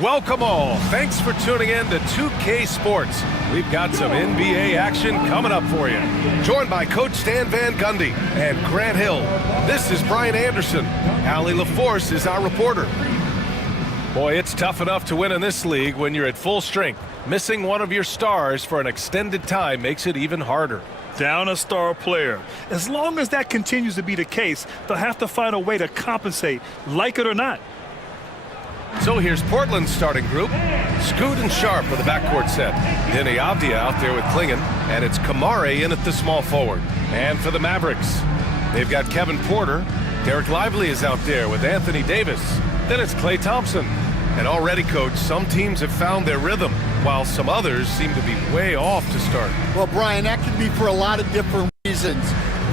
Welcome all. Thanks for tuning in to 2K Sports. We've got some NBA action coming up for you. Joined by Coach Stan Van Gundy and Grant Hill. This is Brian Anderson. Allie LaForce is our reporter. Boy, it's tough enough to win in this league when you're at full strength. Missing one of your stars for an extended time makes it even harder. Down a star player. As long as that continues to be the case, they'll have to find a way to compensate, like it or not. So here's Portland's starting group. Scoot and Sharp for the backcourt set. Denny Avdia out there with Klingon, and it's Kamare in at the small forward. And for the Mavericks, they've got Kevin Porter. Derek Lively is out there with Anthony Davis. Then it's Klay Thompson. And already, Coach, some teams have found their rhythm, while some others seem to be way off to start. Well, Brian, that can be for a lot of different reasons.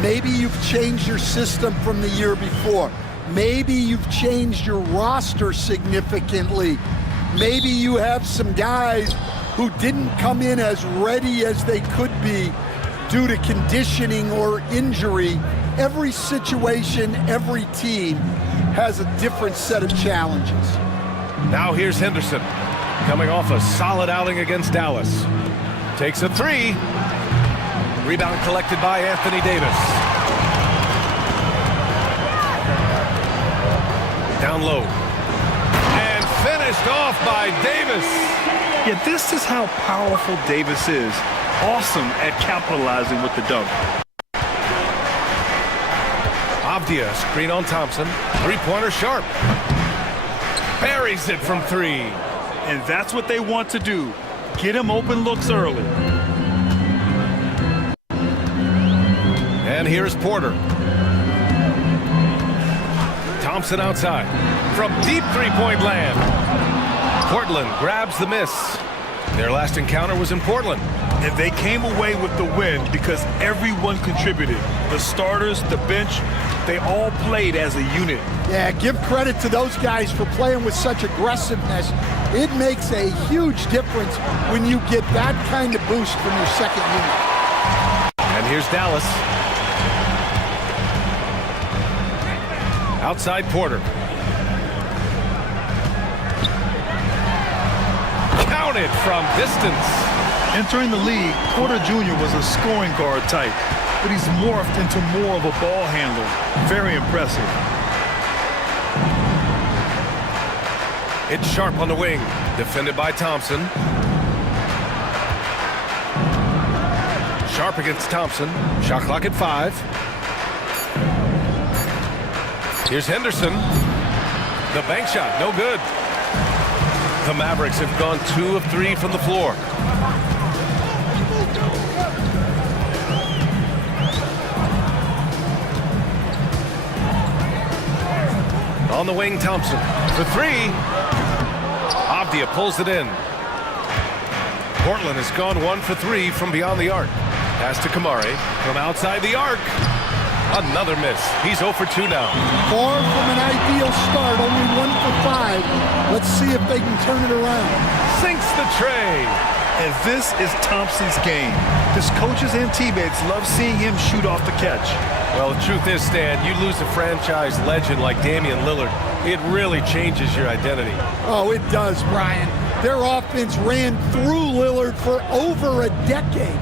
Maybe you've changed your system from the year before. Maybe you've changed your roster significantly. Maybe you have some guys who didn't come in as ready as they could be due to conditioning or injury. Every situation, every team has a different set of challenges. Now here's Henderson, coming off a solid outing against Dallas. Takes a three. Rebound collected by Anthony Davis. Down low. And finished off by Davis. Yeah, this is how powerful Davis is. Awesome at capitalizing with the dunk. Avdia, screen on Thompson. Three-pointer Sharp. Buries it from three. And that's what they want to do. Get him open looks early. And here's Porter. Thompson outside. From deep three-point land. Portland grabs the miss. Their last encounter was in Portland. And they came away with the win because everyone contributed. The starters, the bench, they all played as a unit. Yeah, give credit to those guys for playing with such aggressiveness. It makes a huge difference when you get that kind of boost from your second unit. And here's Dallas. Outside Porter. Counted from distance. Entering the league, Porter Jr. was a scoring guard type, but he's morphed into more of a ball handler. Very impressive. It's Sharp on the wing, defended by Thompson. Sharp against Thompson. Shot clock at 5. Here's Henderson. The bank shot, no good. The Mavericks have gone 2 of 3 from the floor. On the wing, Thompson. For 3. Avdia pulls it in. Portland has gone 1 for 3 from beyond the arc. Pass to Kamare from outside the arc. Another miss. He's 0 for 2 now. Far from an ideal start, only 1 for 5. Let's see if they can turn it around. Sinks the tray. And this is Thompson's game. His coaches and teammates love seeing him shoot off the catch. Well, the truth is, Stan, you lose a franchise legend like Damian Lillard, it really changes your identity. Oh, it does, Brian. Their offense ran through Lillard for over a decade.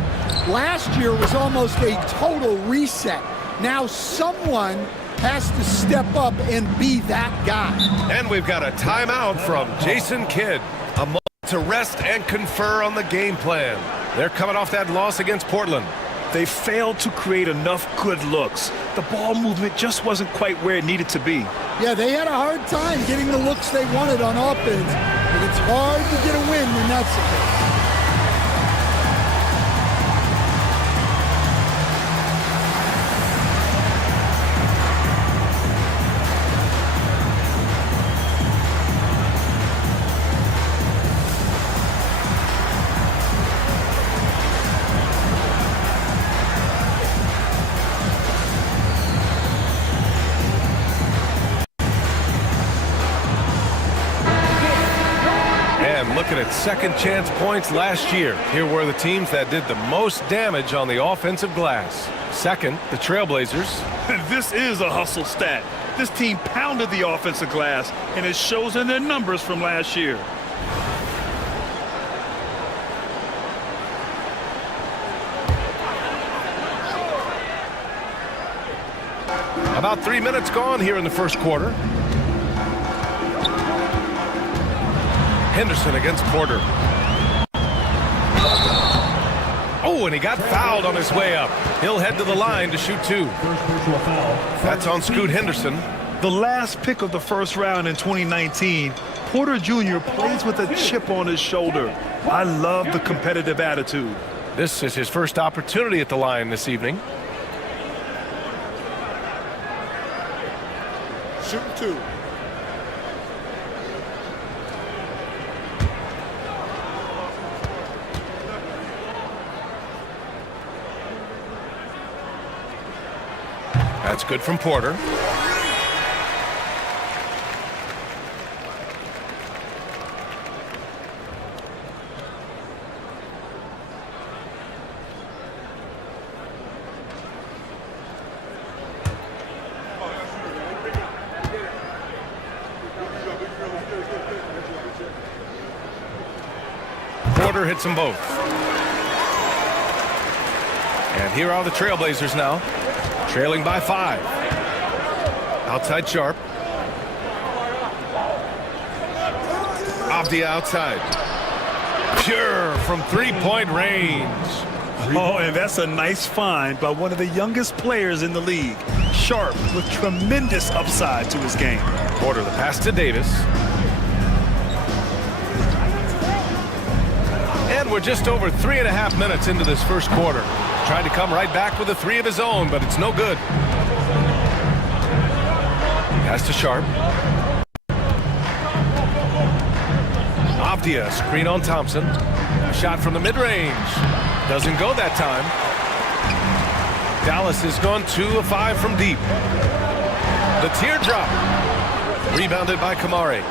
Last year was almost a total reset. Now someone has to step up and be that guy. And we've got a timeout from Jason Kidd. A moment to rest and confer on the game plan. They're coming off that loss against Portland. They failed to create enough good looks. The ball movement just wasn't quite where it needed to be. Yeah, they had a hard time getting the looks they wanted on offense, but it's hard to get a win when that's the case. Looking at second chance points last year. Here were the teams that did the most damage on the offensive glass. Second, the Trailblazers. This is a hustle stat. This team pounded the offensive glass, and it shows in their numbers from last year. About 3 minutes gone here in the first quarter. Henderson against Porter. Oh, and he got fouled on his way up. He'll head to the line to shoot two. That's on Scoot Henderson. The last pick of the first round in 2019, Porter Jr. plays with a chip on his shoulder. I love the competitive attitude. This is his first opportunity at the line this evening. Shooting two. That's good from Porter. Porter hits them both. And here are the Trailblazers now, trailing by 5. Outside Sharp. Avdia outside. Pure from three-point range. Oh, and that's a nice find by one of the youngest players in the league. Sharp with tremendous upside to his game. Porter, the pass to Davis. And we're just over 3.5 minutes into this first quarter. Trying to come right back with a three of his own, but it's no good. Pass to Sharp. Avdia, screen on Thompson. A shot from the mid-range. Doesn't go that time. Dallas has gone 2 of 5 from deep. The teardrop. Rebounded by Kamare.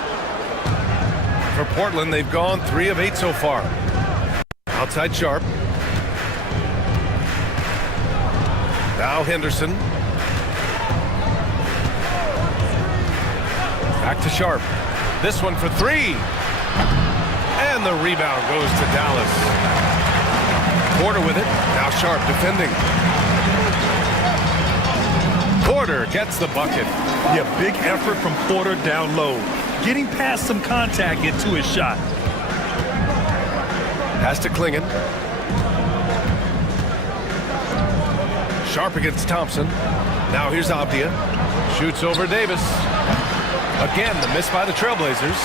For Portland, they've gone 3 of 8 so far. Outside Sharp. Now Henderson. Back to Sharp. This one for 3. And the rebound goes to Dallas. Porter with it. Now Sharp defending. Porter gets the bucket. Yeah, big effort from Porter down low. Getting past some contact into his shot. Pass to Klingon. Sharp against Thompson. Now here's Avdia. Shoots over Davis. Again, the miss by the Trailblazers.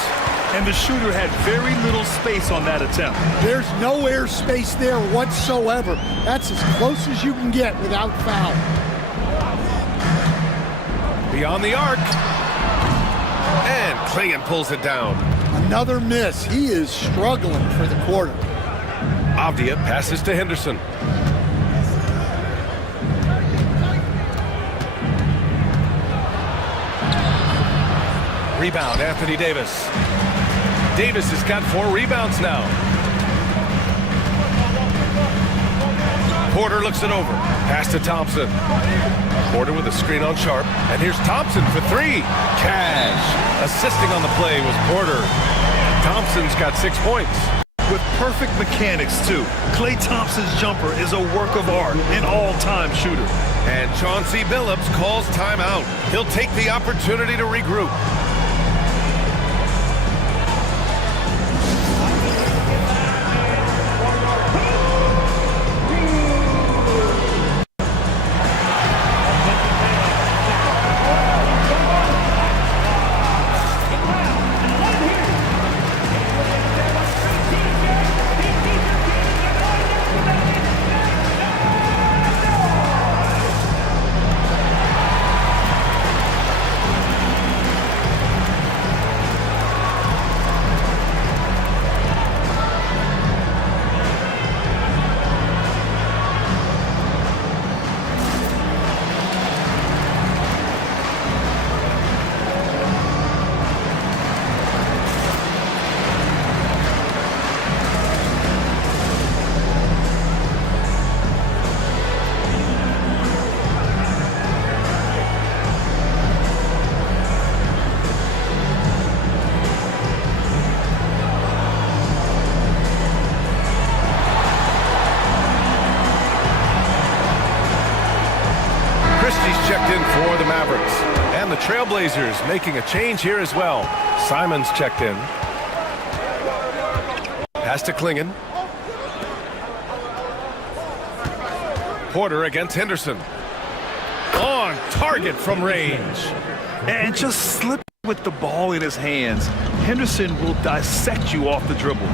And the shooter had very little space on that attempt. There's no air space there whatsoever. That's as close as you can get without foul. Beyond the arc. And Klingon pulls it down. Another miss. He is struggling for the quarter. Avdia passes to Henderson. Rebound, Anthony Davis. Davis has got 4 rebounds now. Porter looks it over. Pass to Thompson. Porter with a screen on Sharp. And here's Thompson for 3. Cash. Assisting on the play was Porter. Thompson's got 6 points. With perfect mechanics, too. Klay Thompson's jumper is a work of art, an all-time shooter. And Chauncey Billups calls timeout. He'll take the opportunity to regroup. Trailblazers making a change here as well. Simons checked in. Pass to Klingon. Porter against Henderson. On target from range. And just slip with the ball in his hands. Henderson will dissect you off the dribble.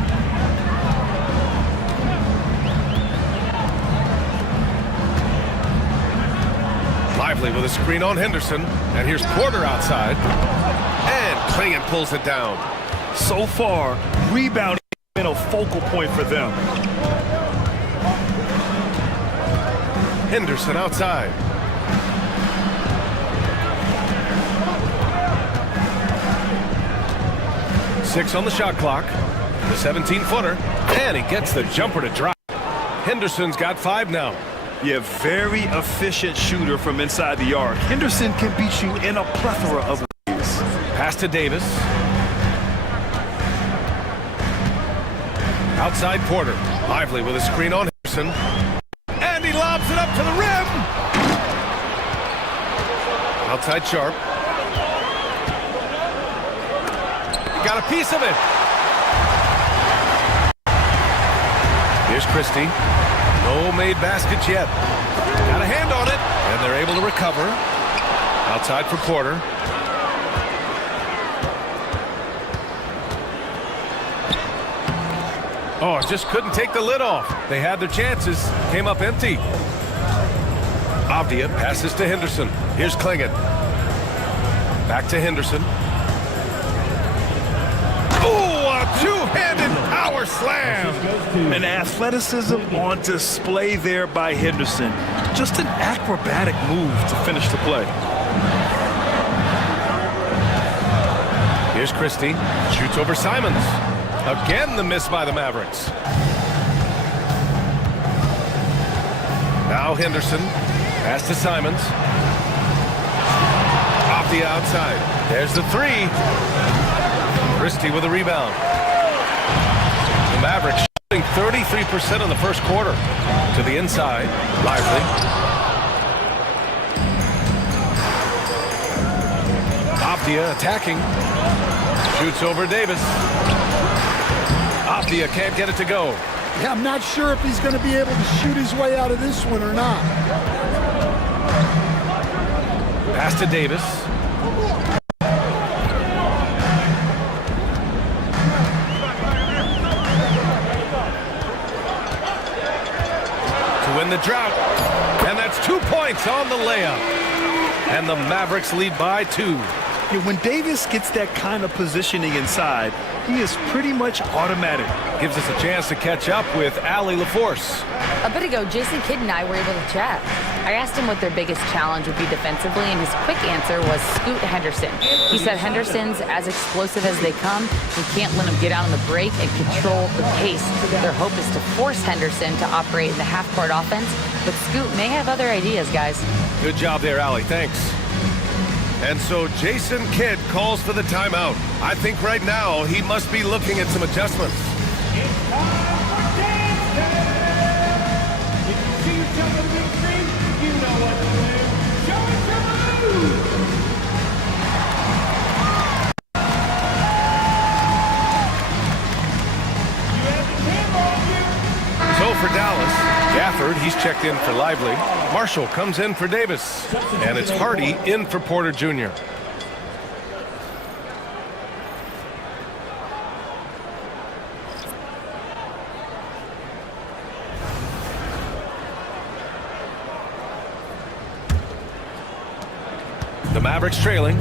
Lively with a screen on Henderson. And here's Porter outside. And Klingon pulls it down. So far, rebounding has been a focal point for them. Henderson outside. Six on the shot clock. The 17-footer. And he gets the jumper to drop. Henderson's got 5 now. Yeah, very efficient shooter from inside the arc. Henderson can beat you in a plethora of ways. Pass to Davis. Outside Porter. Lively with a screen on Henderson. And he lobs it up to the rim. Outside Sharp. He got a piece of it. Here's Christie. No made baskets yet. Got a hand on it. And they're able to recover. Outside for Porter. Oh, just couldn't take the lid off. They had their chances. Came up empty. Avdia passes to Henderson. Here's Klingon. Back to Henderson. Oh, a two-handed power slam. An athleticism on display there by Henderson. Just an acrobatic move to finish the play. Here's Christie. Shoots over Simons. Again, the miss by the Mavericks. Now Henderson. Pass to Simons. Off the outside. There's the 3. Christie with a rebound. The Mavericks shooting 33% in the first quarter. To the inside. Lively. Avdia attacking. Shoots over Davis. Avdia can't get it to go. Yeah, I'm not sure if he's going to be able to shoot his way out of this one or not. Pass to Davis. To win the drought. And that's 2 points on the layup. And the Mavericks lead by 2. Yeah, when Davis gets that kind of positioning inside, he is pretty much automatic. Gives us a chance to catch up with Allie LaForce. A bit ago, Jason Kidd and I were able to chat. I asked him what their biggest challenge would be defensively, and his quick answer was Scoot Henderson. He said Henderson's as explosive as they come. We can't let him get out on the break and control the pace. Their hope is to force Henderson to operate in the half-court offense, but Scoot may have other ideas, guys. Good job there, Allie. Thanks. And so Jason Kidd calls for the timeout. I think right now he must be looking at some adjustments. It's time for dance time! If you see yourself on the big screen, you know what to do. Show us your move! You have the camera on you! So for Dallas, Gafford, he's checked in for Lively. Marshall comes in for Davis. And it's Hardy in for Porter Jr. The Mavericks trailing.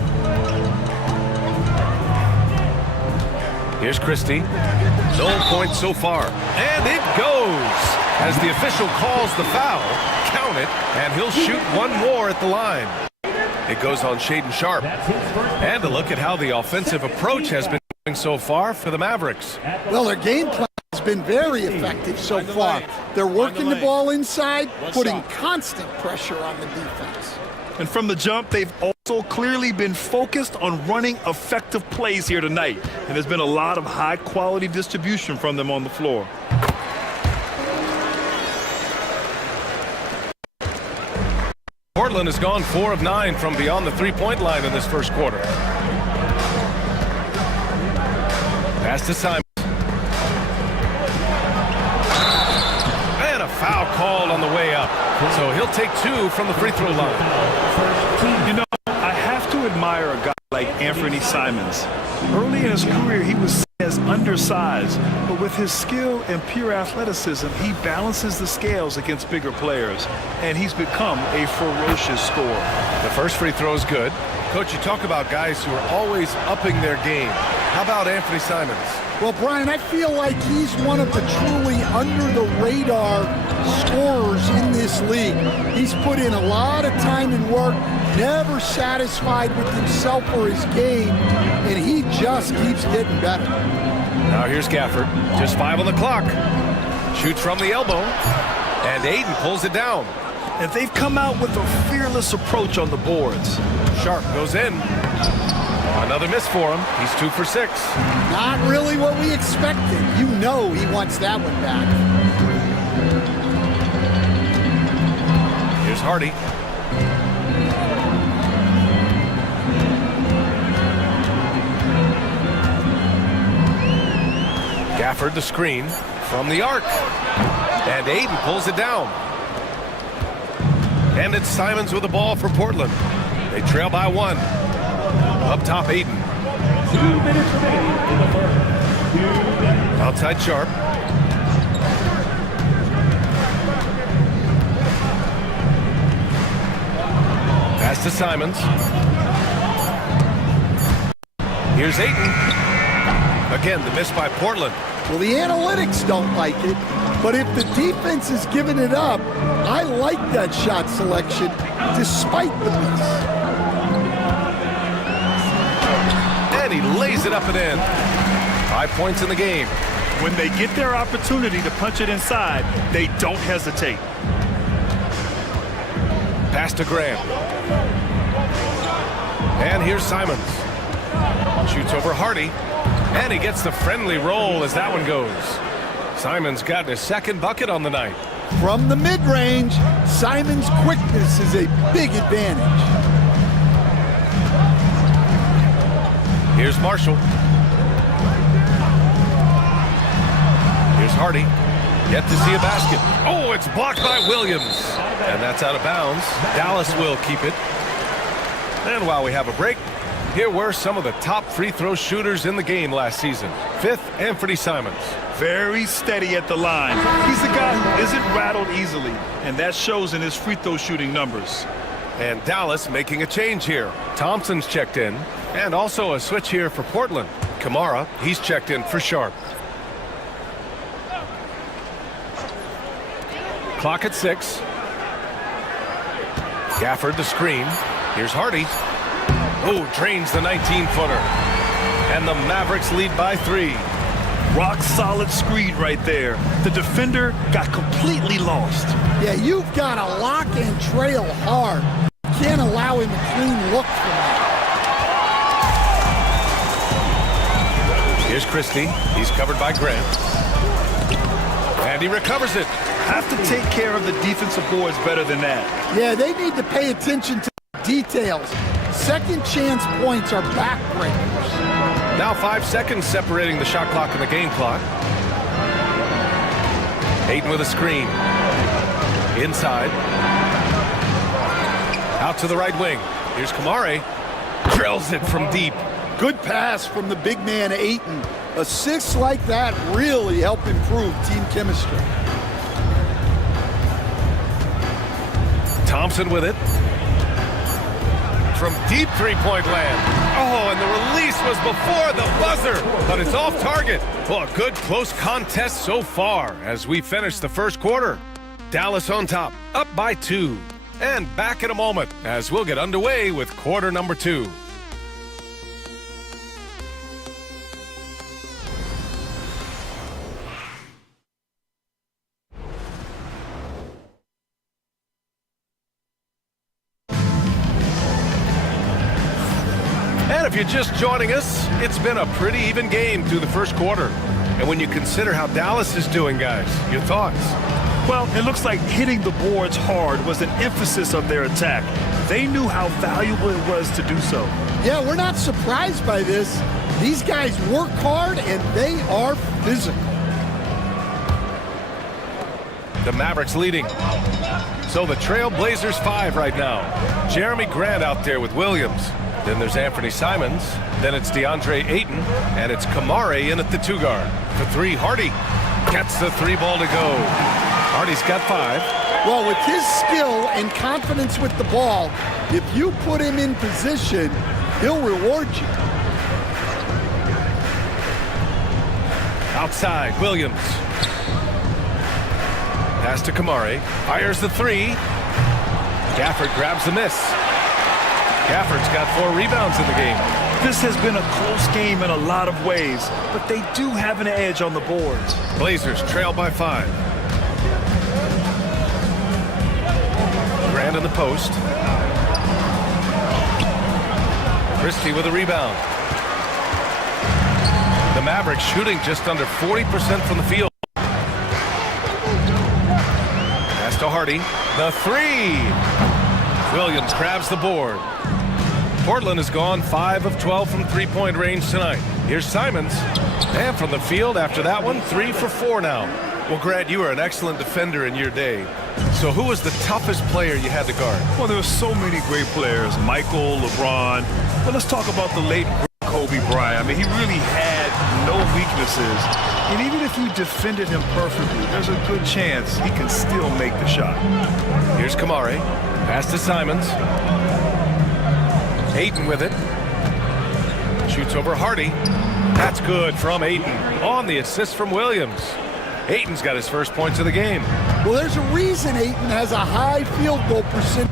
Here's Christie. No points so far. And it goes! As the official calls the foul, count it, and he'll shoot one more at the line. It goes on Shaedon Sharp. And a look at how the offensive approach has been going so far for the Mavericks. Well, their game plan has been very effective so far. They're working the ball inside, putting constant pressure on the defense. And from the jump, they've also clearly been focused on running effective plays here tonight. And there's been a lot of high-quality distribution from them on the floor. Portland has gone 4 of 9 from beyond the three-point line in this first quarter. Pass to Simons. And a foul called on the way up. So he'll take 2 from the free throw line. You know, I have to admire a guy like Anthony Simons. Early in his career, he was seen as undersized, but with his skill and pure athleticism, he balances the scales against bigger players, and he's become a ferocious scorer. The first free throw is good. Coach, you talk about guys who are always upping their game. How about Anthony Simons? Well, Brian, I feel like he's one of the truly under-the-radar scorers in this league. He's put in a lot of time and work, never satisfied with himself or his game, and he just keeps getting better. Now here's Gafford. Just 5 on the clock. Shoots from the elbow, and Aiden pulls it down. And they've come out with a fearless approach on the boards. Sharp goes in. Another miss for him. He's 2 for 6. Not really what we expected. You know he wants that one back. Here's Hardy. Gafford the screen from the arc. And Aiden pulls it down. And it's Simons with the ball for Portland. They trail by 1. Up top, Aiden. 2 minutes remaining in the first. 2 minutes. Outside Sharp. Pass to Simons. Here's Aiden. Again, the miss by Portland. Well, the analytics don't like it, but if the defense is giving it up, I like that shot selection despite the miss. And he lays it up and in. 5 points in the game. When they get their opportunity to punch it inside, they don't hesitate. Pass to Graham. And here's Simons. Shoots over Hardy. And he gets the friendly roll as that one goes. Simons got his second bucket on the night. From the mid-range, Simons' quickness is a big advantage. Here's Marshall. Here's Hardy. Yet to see a basket. Oh, it's blocked by Williams. And that's out of bounds. Dallas will keep it. And while we have a break, here were some of the top free throw shooters in the game last season. 5th, Anthony Simons. Very steady at the line. He's the guy who isn't rattled easily, and that shows in his free throw shooting numbers. And Dallas making a change here. Thompson's checked in, and also a switch here for Portland. Kamara, he's checked in for Sharp. Clock at 6. Gafford the screen. Here's Hardy. Oh, drains the 19-footer. And the Mavericks lead by 3. Rock solid screen right there. The defender got completely lost. Yeah, you've got to lock and trail hard. You can't allow him a clean look from that. Here's Christie. He's covered by Grant. And he recovers it. Have to take care of the defensive boards better than that. Yeah, they need to pay attention to the details. Second chance points are backbreakers. Now 5 seconds separating the shot clock and the game clock. Aiden with a screen. Inside. Out to the right wing. Here's Kamara. Drills it from deep. Good pass from the big man, Ayton. Assists like that really help improve team chemistry. Thompson with it. From deep three-point land. Oh, and the release was before the buzzer, but it's off target. Well, a good close contest so far as we finish the first quarter. Dallas on top, up by 2. And back in a moment as we'll get underway with quarter number 2. And if you're just joining us, it's been a pretty even game through the first quarter. And when you consider how Dallas is doing, guys, your thoughts? Well, it looks like hitting the boards hard was an emphasis of their attack. They knew how valuable it was to do so. Yeah, we're not surprised by this. These guys work hard and they are physical. The Mavericks leading. So the Trail Blazers 5 right now. Jeremy Grant out there with Williams. Then there's Anthony Simons. Then it's DeAndre Ayton. And it's Kamare in at the 2 guard. For 3, Hardy gets the 3 ball to go. Hardy's got 5. Well, with his skill and confidence with the ball, if you put him in position, he'll reward you. Outside, Williams. Pass to Kamare. Fires the 3. Gafford grabs the miss. Gafford's got 4 rebounds in the game. This has been a close game in a lot of ways, but they do have an edge on the boards. Blazers trail by 5. Grant in the post. Christie with a rebound. The Mavericks shooting just under 40% from the field. Pass to Hardy. The 3. Williams grabs the board. Portland has gone 5 of 12 from three-point range tonight. Here's Simons. And from the field after that one, 3 for 4 now. Well, Grant, you were an excellent defender in your day. So who was the toughest player you had to guard? Well, there were so many great players. Michael, LeBron. But let's talk about the late Kobe Bryant. I mean, he really had no weaknesses. And even if you defended him perfectly, there's a good chance he can still make the shot. Here's Kamare. Pass to Simons. Ayton with it. Shoots over Hardy. That's good from Ayton. On the assist from Williams. Ayton's got his first points of the game. Well, there's a reason Ayton has a high field goal percentage.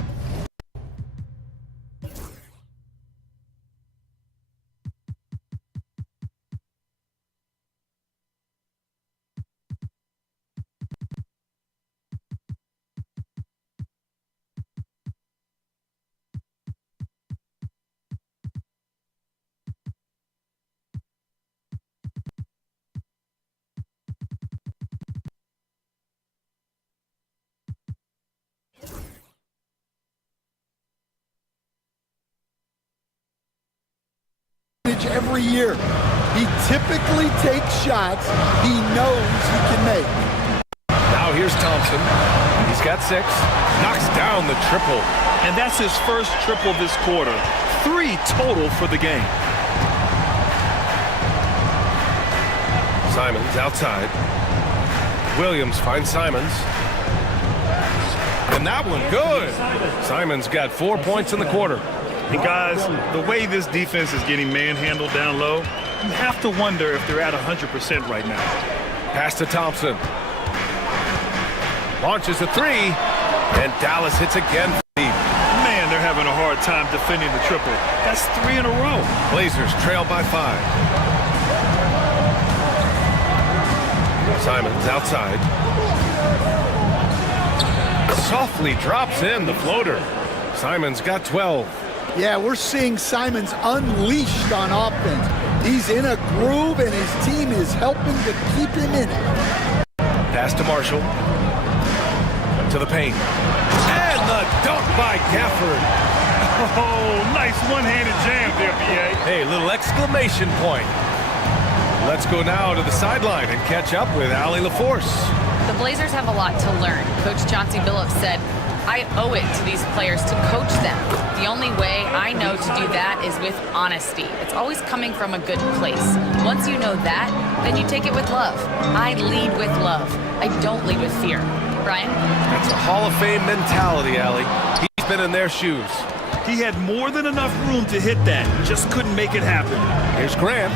Every year. He typically takes shots he knows he can make. Now here's Thompson. He's got 6. Knocks down the triple. And that's his first triple this quarter. 3 total for the game. Simons outside. Williams finds Simons. And that one good. Simons got 4 points in the quarter. And guys, the way this defense is getting manhandled down low, you have to wonder if they're at 100% right now. Pass to Thompson. Launches a 3. And Dallas hits again. Man, they're having a hard time defending the triple. That's 3 in a row. Blazers trail by 5. Simons outside. Softly drops in the floater. Simons got 12. Yeah, we're seeing Simons unleashed on offense. He's in a groove, and his team is helping to keep him in it. Pass to Marshall. To the paint. And the dunk by Gafford. Oh, nice one-handed jam there, B.A. Hey, little exclamation point. Let's go now to the sideline and catch up with Allie LaForce. The Blazers have a lot to learn. Coach Chauncey Billups said, I owe it to these players to coach them. The only way I know to do that is with honesty. It's always coming from a good place. Once you know that, then you take it with love. I lead with love. I don't lead with fear. Brian? That's a Hall of Fame mentality, Allie. He's been in their shoes. He had more than enough room to hit that. Just couldn't make it happen. Here's Grant.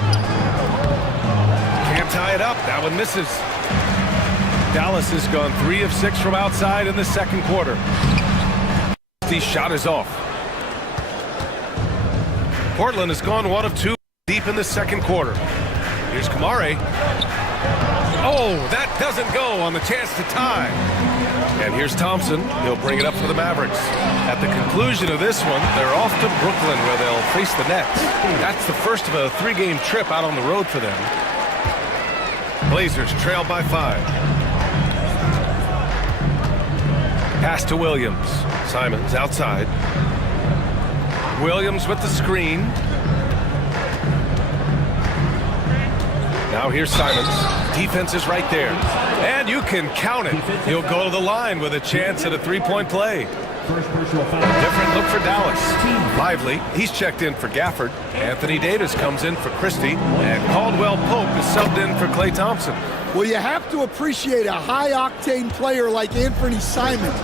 Can't tie it up. That one misses. Dallas has gone 3 of 6 from outside in the second quarter. The shot is off. Portland has gone 1 of 2 deep in the second quarter. Here's Kamare. Oh, that doesn't go on the chance to tie. And here's Thompson. He'll bring it up for the Mavericks. At the conclusion of this one, they're off to Brooklyn where they'll face the Nets. That's the first of a 3-game trip out on the road for them. Blazers trail by 5. Pass to Williams. Simons outside. Williams with the screen. Now here's Simons. Defense is right there. And you can count it. He'll go to the line with a chance at a three-point play. Different look for Dallas. Lively, he's checked in for Gafford. Anthony Davis comes in for Christie. And Caldwell Pope is subbed in for Klay Thompson. Well, you have to appreciate a high-octane player like Anthony Simons.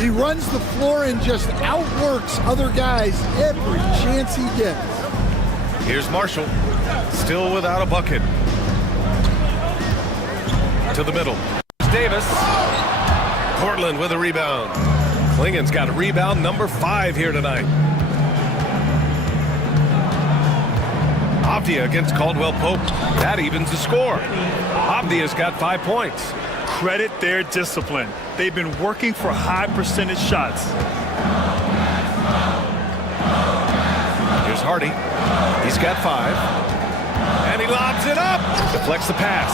He runs the floor and just outworks other guys every chance he gets. Here's Marshall, still without a bucket. To the middle. Davis. Portland with a rebound. Klingen's got a rebound number 5 here tonight. Avdia against Caldwell Pope. That evens the score. Avdia's got 5 points. Credit their discipline. They've been working for high percentage shots. Here's Hardy. He's got 5. And he lobs it up. Deflects the pass.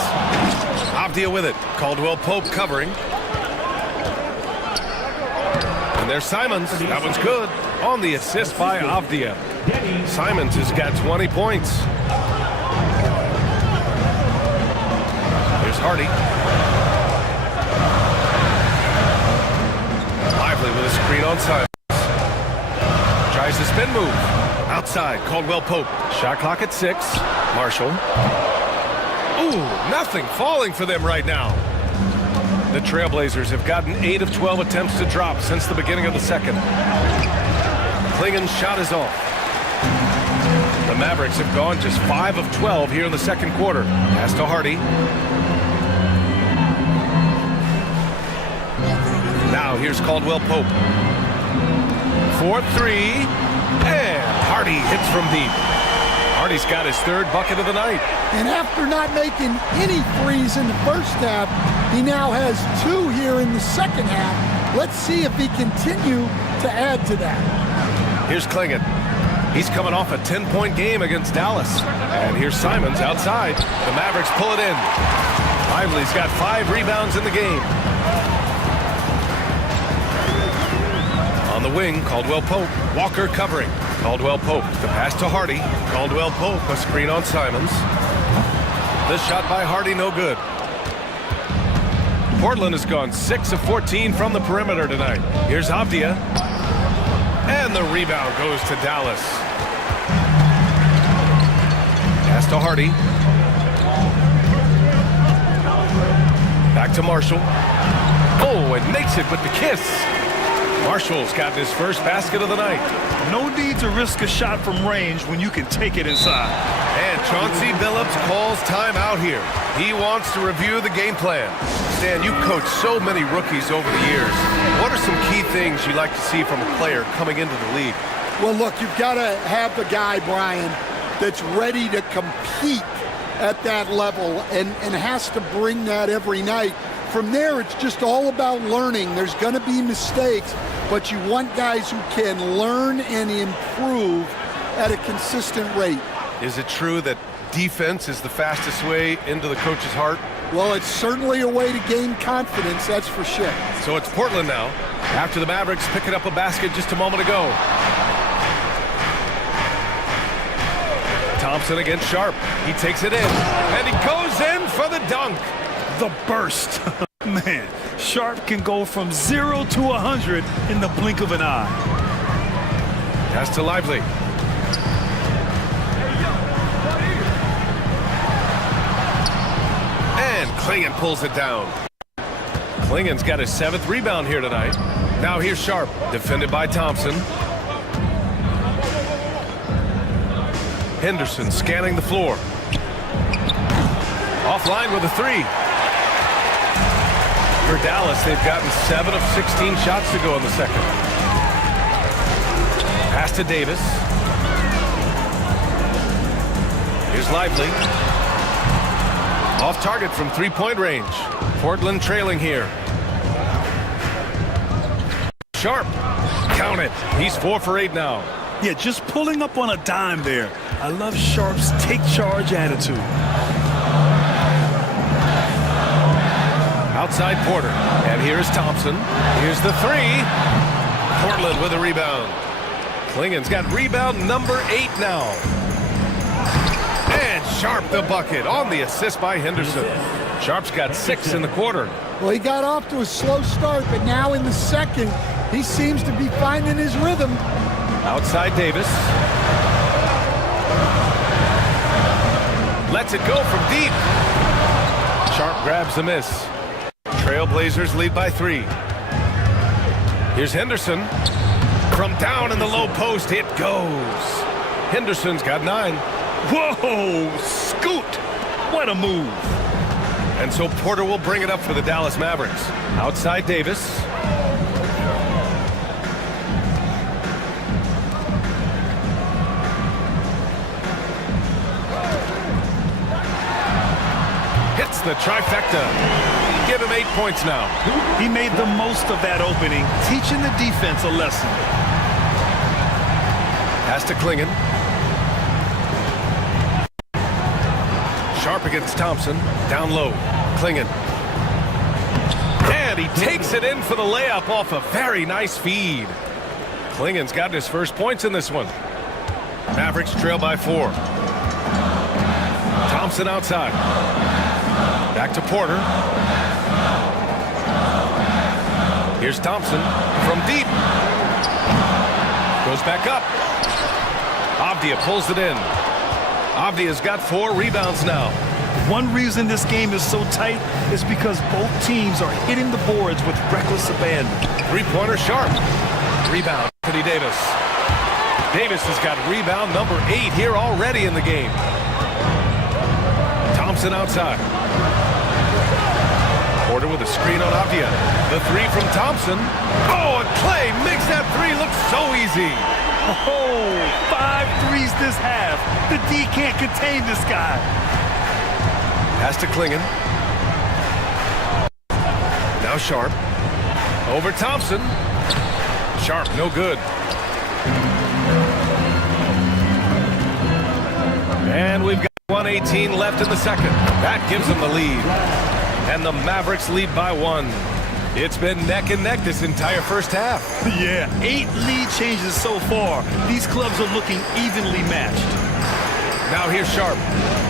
Avdia with it. Caldwell Pope covering. And there's Simons. That one's good. On the assist by Avdia. Simons has got 20 points. Here's Hardy. Lively with a screen on Simons. Tries the spin move. Outside, Caldwell Pope. Shot clock at 6. Marshall. Ooh, nothing falling for them right now. The Trailblazers have gotten 8 of 12 attempts to drop since the beginning of the second. Klingen's shot is off. The Mavericks have gone just 5 of 12 here in the second quarter. Pass to Hardy. Now here's Caldwell Pope. 4-3. And Hardy hits from deep. Hardy's got his 3rd bucket of the night. And after not making any threes in the first half, he now has 2 here in the second half. Let's see if he continue to add to that. Here's Klingen. He's coming off a 10-point game against Dallas. And here's Simons outside. The Mavericks pull it in. Lively's got 5 rebounds in the game. On the wing, Caldwell Pope. Walker covering. Caldwell Pope. The pass to Hardy. Caldwell Pope, a screen on Simons. The shot by Hardy, no good. Portland has gone 6 of 14 from the perimeter tonight. Here's Avdia. And the rebound goes to Dallas. Pass to Hardy. Back to Marshall. Oh, and makes it with the kiss. Marshall's got his first basket of the night. No need to risk a shot from range when you can take it inside. And Chauncey Billups calls timeout here. He wants to review the game plan. Stan, you coached so many rookies over the years. What are some key things you like to see from a player coming into the league? Well, look, you've got to have the guy, Brian, that's ready to compete at that level and has to bring that every night. From there, it's just all about learning. There's going to be mistakes, but you want guys who can learn and improve at a consistent rate. Is it true that defense is the fastest way into the coach's heart? Well, it's certainly a way to gain confidence, that's for sure. So it's Portland now, after the Mavericks picking up a basket just a moment ago. Thompson against Sharp. He takes it in, and he goes in for the dunk. The burst. Man, Sharp can go from 0 to 100 in the blink of an eye. Pass to Lively. And Klingen pulls it down. Klingen's got his 7th rebound here tonight. Now here's Sharp, defended by Thompson. Henderson scanning the floor. Offline with a 3. For Dallas, they've gotten 7 of 16 shots to go in the second. Pass to Davis. Here's Lively. Off target from 3-point range. Portland trailing here. Sharp. Count it. He's 4 for 8 now. Yeah, just pulling up on a dime there. I love Sharp's take charge attitude. Outside Porter. And here's Thompson. Here's the three. Portland with a rebound. Klingen's got rebound number 8 now. And Sharp the bucket on the assist by Henderson. Sharp's got 6 in the quarter. Well, he got off to a slow start, but now in the second, he seems to be finding his rhythm. Outside Davis. Lets it go from deep. Sharp grabs the miss. Trailblazers lead by 3. Here's Henderson. From down in the low post, it goes. Henderson's got 9. Whoa, scoot. What a move. And so Porter will bring it up for the Dallas Mavericks. Outside Davis. Hits the trifecta. Give him 8 points now. He made the most of that opening, teaching the defense a lesson. Pass to Klingen. Sharp against Thompson. Down low. Klingen. And he takes it in for the layup off a very nice feed. Klingen's got his first points in this one. Mavericks trail by 4. Thompson outside. Back to Porter. Here's Thompson from deep. Goes back up. Avdia pulls it in. Avdia's got 4 rebounds now. One reason this game is so tight is because both teams are hitting the boards with reckless abandon. Three-pointer Sharp. Rebound, Anthony Davis. Davis has got rebound number 8 here already in the game. Thompson outside. Porter with a screen on Avdia. The 3 from Thompson. Oh, and Clay makes that 3 look so easy. Oh, 5 threes this half. The D can't contain this guy. Pass to Klingen. Now Sharp. Over Thompson. Sharp, no good. And we've got 1:18 left in the second. That gives them the lead. And the Mavericks lead by 1. It's been neck and neck this entire first half. Yeah, 8 lead changes so far. These clubs are looking evenly matched. Now here's Sharp.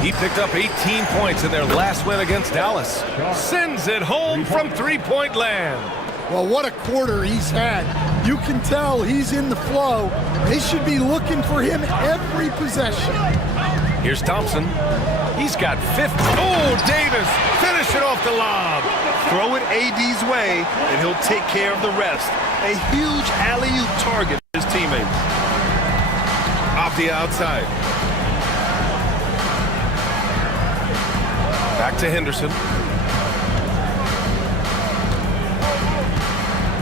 He picked up 18 points in their last win against Dallas. Sends it home from three-point land. Well, what a quarter he's had. You can tell he's in the flow. They should be looking for him every possession. Here's Thompson. He's got 50. Oh, Davis. Finish it off the lob. Throw it AD's way, and he'll take care of the rest. A huge alley-oop target for his teammates. Avdia outside. Back to Henderson.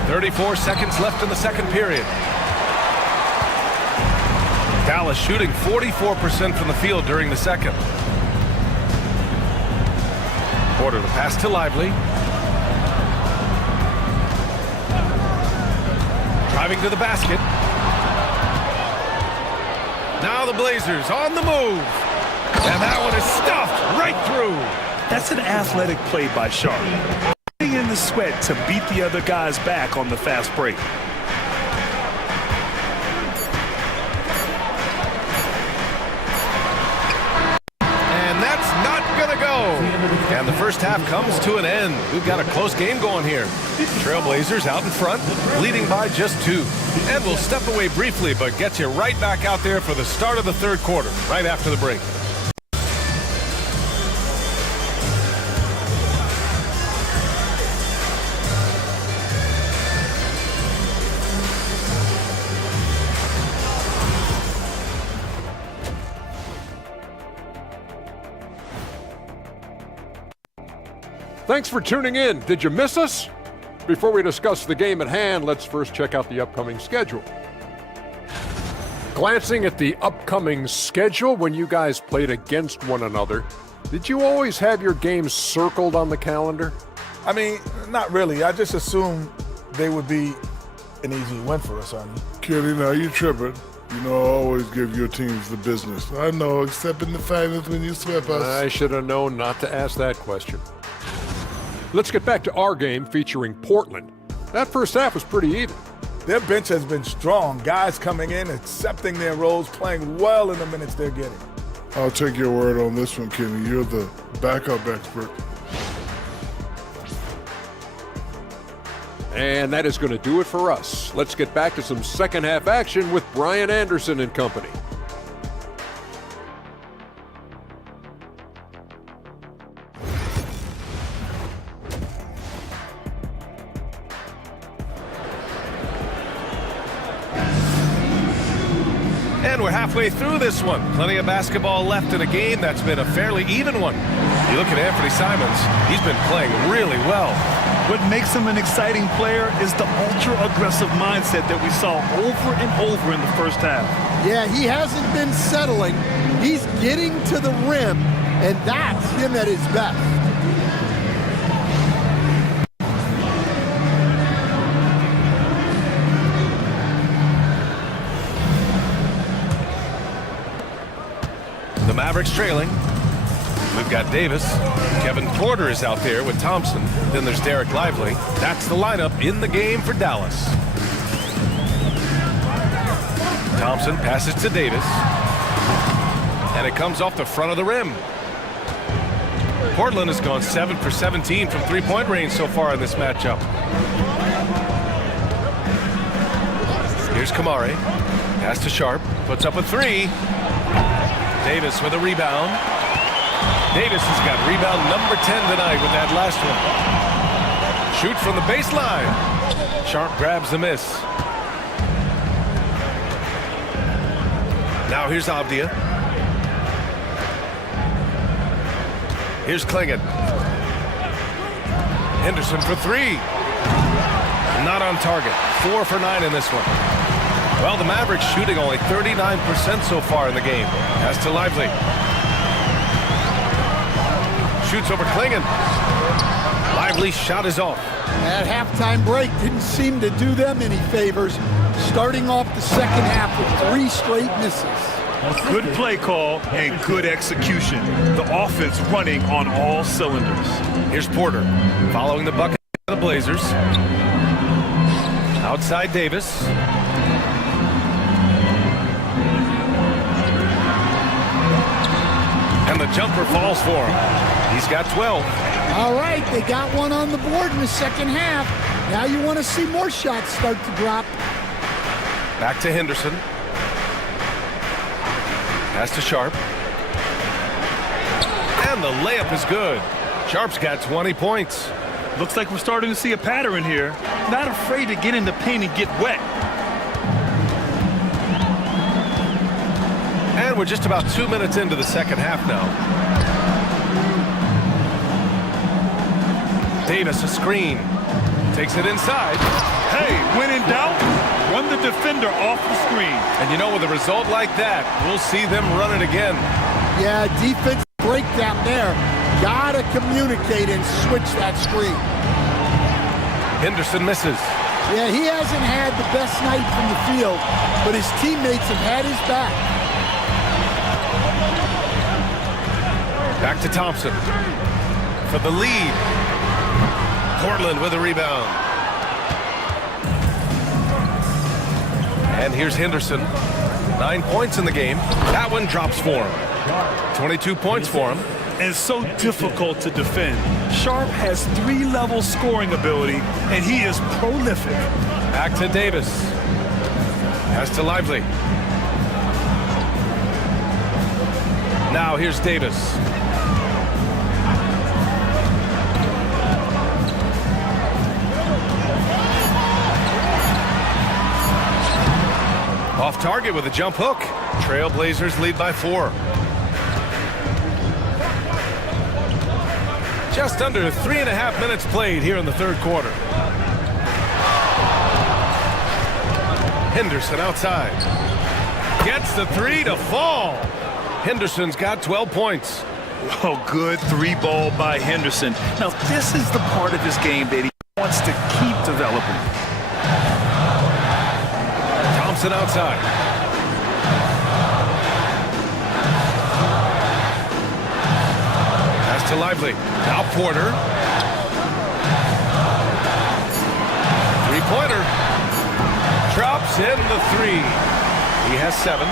34 seconds left in the second period. Dallas shooting 44% from the field during the second. Porter the pass to Lively. Driving to the basket. Now the Blazers on the move. And that one is stuffed right through. That's an athletic play by Sharp. Putting in the sweat to beat the other guys back on the fast break. And that's not going to go. And the first half comes to an end. We've got a close game going here. Trailblazers out in front, leading by just 2. And we'll step away briefly, but get you right back out there for the start of the third quarter, right after the break. Thanks for tuning in. Did you miss us? Before we discuss the game at hand, let's first check out the upcoming schedule. Glancing at the upcoming schedule, when you guys played against one another, did you always have your games circled on the calendar? I mean, not really. I just assumed they would be an easy win for us, honey. Kenny, now you tripping. You know, I always give your teams the business. I know, except in the finals when you swept us. I should have known not to ask that question. Let's get back to our game featuring Portland. That first half was pretty even. Their bench has been strong. Guys coming in, accepting their roles, playing well in the minutes they're getting. I'll take your word on this one, Kenny. You're the backup expert. And that is going to do it for us. Let's get back to some second half action with Brian Anderson and company. And we're halfway through this one. Plenty of basketball left in a game that's been a fairly even one. You look at Anthony Simons, he's been playing really well. What makes him an exciting player is the ultra-aggressive mindset that we saw over and over in the first half. Yeah, he hasn't been settling. He's getting to the rim, and that's him at his best. The Mavericks trailing. We've got Davis. Kevin Porter is out there with Thompson. Then there's Derek Lively. That's the lineup in the game for Dallas. Thompson passes to Davis. And it comes off the front of the rim. Portland has gone 7 for 17 from three-point range so far in this matchup. Here's Kamari. Pass to Sharp. Puts up a three. Davis with a rebound. Davis has got rebound number 10 tonight with that last one. Shoot from the baseline. Sharp grabs the miss. Now here's Avdia. Here's Klingon. Henderson for three. Not on target. 4 for 9 in this one. Well, the Mavericks shooting only 39% so far in the game. Pass to Lively. Shoots over Klingon. Lively's shot is off. That halftime break didn't seem to do them any favors. Starting off the second half with 3 straight misses. Good play call and good execution. The offense running on all cylinders. Here's Porter following the bucket of the Blazers. Outside Davis. And the jumper falls for him. He's got 12. All right, they got one on the board in the second half. Now you want to see more shots start to drop. Back to Henderson. Pass to Sharp. And the layup is good. Sharp's got 20 points. Looks like we're starting to see a pattern here. Not afraid to get in the paint and get wet. And we're just about 2 minutes into the second half now. Davis a screen. Takes it inside. Hey, when in doubt, run the defender off the screen. And you know, with a result like that, we'll see them run it again. Yeah, defense breakdown there. Gotta communicate and switch that screen. Henderson misses. Yeah, he hasn't had the best night from the field, but his teammates have had his back. Back to Thompson for the lead. Portland with a rebound. And here's Henderson. 9 points in the game. That one drops for him. 22 points for him. And so difficult to defend. Sharp has 3-level scoring ability, and he is prolific. Back to Davis. Pass to Lively. Now here's Davis. Off target with a jump hook. Trailblazers lead by 4. Just under 3.5 minutes played here in the third quarter. Henderson outside. Gets the 3 to fall. Henderson's got 12 points. Oh, good 3-ball by Henderson. Now, this is the part of his game that he wants to keep developing. Thompson outside. Pass to Lively. Now Porter. three-pointer. Drops in the three. He has 7.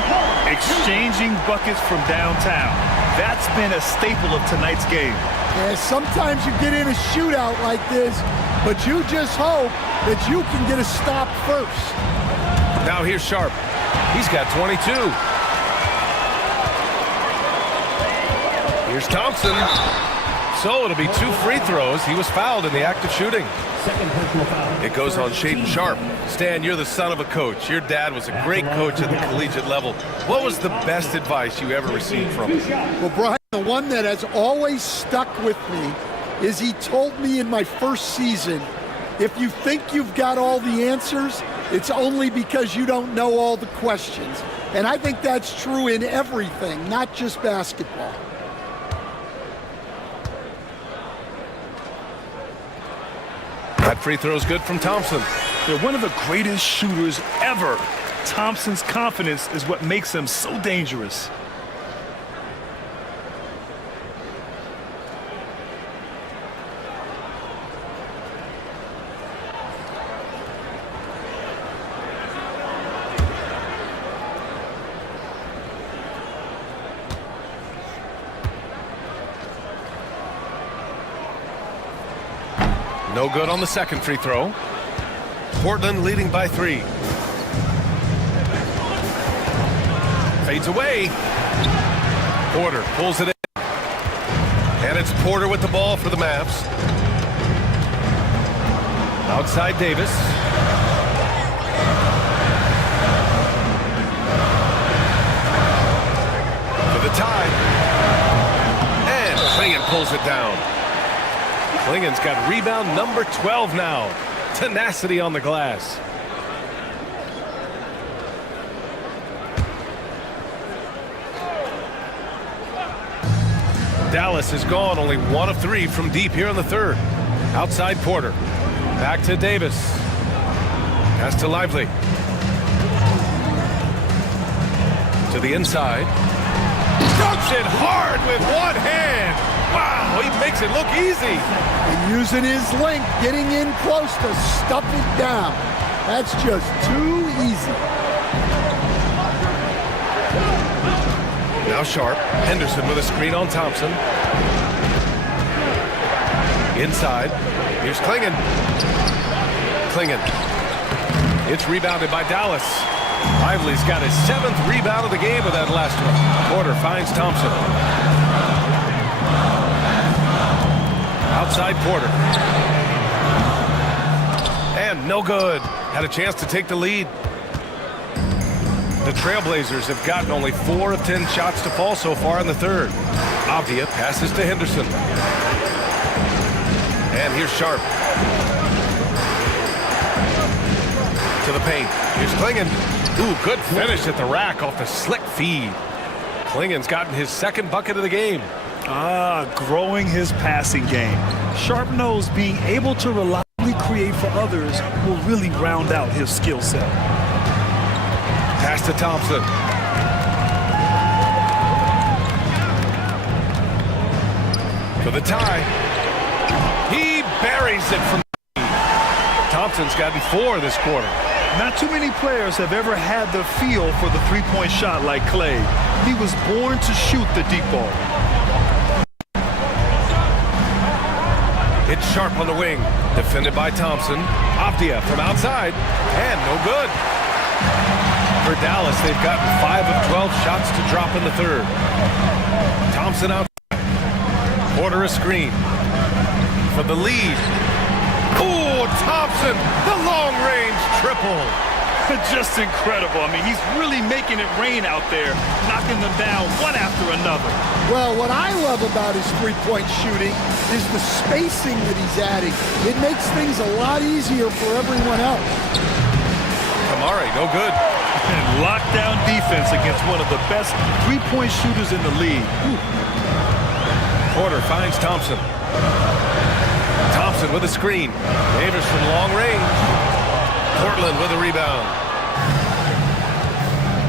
Exchanging buckets from downtown. That's been a staple of tonight's game. Yeah, sometimes you get in a shootout like this, but you just hope that you can get a stop first. Now here's Sharp. He's got 22. Here's Thompson. So it'll be 2 free throws. He was fouled in the act of shooting. It goes on Shaden Sharp. Stan, you're the son of a coach. Your dad was a great coach at the collegiate level. What was the best advice you ever received from him? Well, Brian, the one that has always stuck with me is he told me in my first season, if you think you've got all the answers, it's only because you don't know all the questions. And I think that's true in everything, not just basketball. That free throw is good from Thompson. They're one of the greatest shooters ever. Thompson's confidence is what makes him so dangerous. No good on the second free throw. Portland leading by 3. Fades away. Porter pulls it in. And it's Porter with the ball for the Mavs. Outside Davis. For the tie. And Clingan pulls it down. Clingan's got rebound number 12 now. Tenacity on the glass. Dallas is gone, only 1 of 3 from deep here in the third. Outside Porter. Back to Davis. Pass to Lively. To the inside. Dunks it hard with one hand. Wow, he makes it look easy. And using his length, getting in close to stuff it down. That's just too easy. Now Sharp. Henderson with a screen on Thompson. Inside. Here's Clingan. Clingan. It's rebounded by Dallas. Lively's got his 7th rebound of the game with that last one. Porter finds Thompson. Outside Porter. And no good. Had a chance to take the lead. The Trailblazers have gotten only 4 of 10 shots to fall so far in the third. Avdia passes to Henderson. And here's Sharp. To the paint. Here's Clingan. Ooh, good finish at the rack off the slick feed. Clingan's gotten his 2nd bucket of the game. Growing his passing game. Sharp knows being able to reliably create for others will really round out his skill set. Pass to Thompson. For the tie. He buries it from Thompson's gotten 4 this quarter. Not too many players have ever had the feel for the three-point shot like Clay. He was born to shoot the deep ball. It's Sharp on the wing. Defended by Thompson. Avdia from outside. And no good. For Dallas, they've gotten 5 of 12 shots to drop in the third. Thompson outside. Porter a screen. For the lead. Oh, Thompson, the long-range triple. Just incredible. I mean, he's really making it rain out there, knocking them down one after another. Well, what I love about his three-point shooting is the spacing that he's adding. It makes things a lot easier for everyone else. Kamari, no good. And lockdown defense against one of the best three-point shooters in the league. Porter finds Thompson. Thompson with a screen. Davis from long range. Portland with a rebound.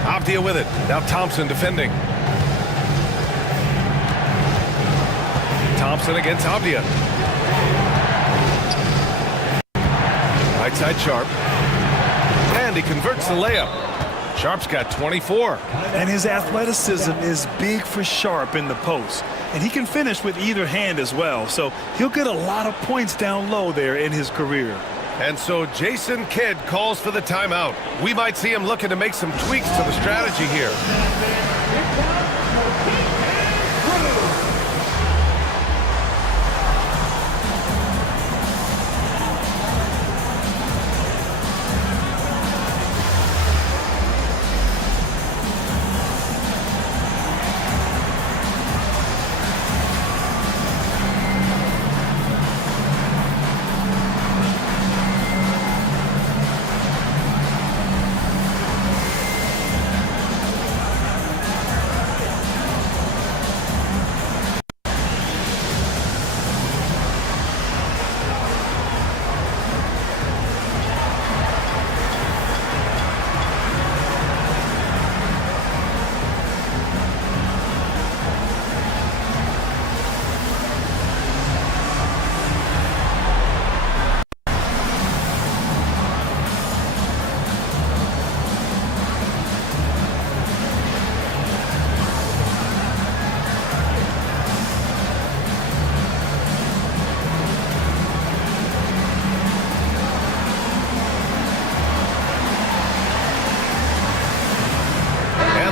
Avdia with it. Now Thompson defending. Thompson against Avdia. Right side Sharp. And he converts the layup. Sharp's got 24. And his athleticism is big for Sharp in the post. And he can finish with either hand as well. So he'll get a lot of points down low there in his career. And so Jason Kidd calls for the timeout. We might see him looking to make some tweaks to the strategy here.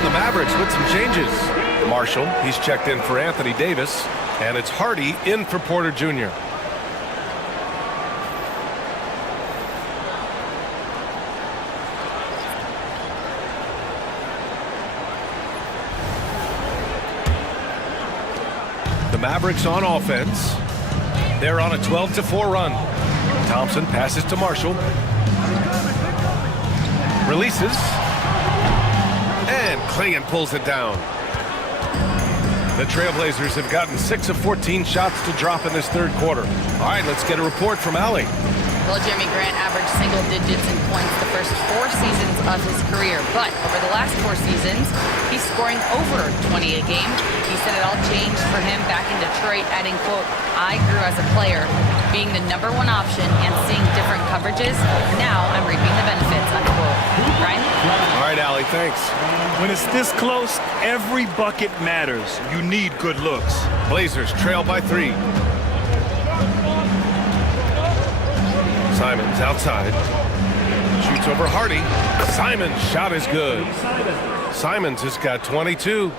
Mavericks with some changes. Marshall, he's checked in for Anthony Davis, and it's Hardy in for Porter Jr. The Mavericks on offense. They're on a 12-4 run. Thompson passes to Marshall. Releases. And Clingan pulls it down. The Trailblazers have gotten 6 of 14 shots to drop in this third quarter. All right, let's get a report from Allie. Well, Jeremy Grant averaged single digits in points the first 4 seasons of his career. But over the last 4 seasons, he's scoring over 20 a game. He said it all changed for him back in Detroit, adding, quote, "I grew as a player, being the #1 option and seeing different coverages. Now I'm reaping the benefits," unquote. Brian? All right, Allie, thanks. When it's this close, every bucket matters. You need good looks. Blazers trail by 3. Simons outside. Shoots over Hardy. Simons' shot is good. Simons has got 22.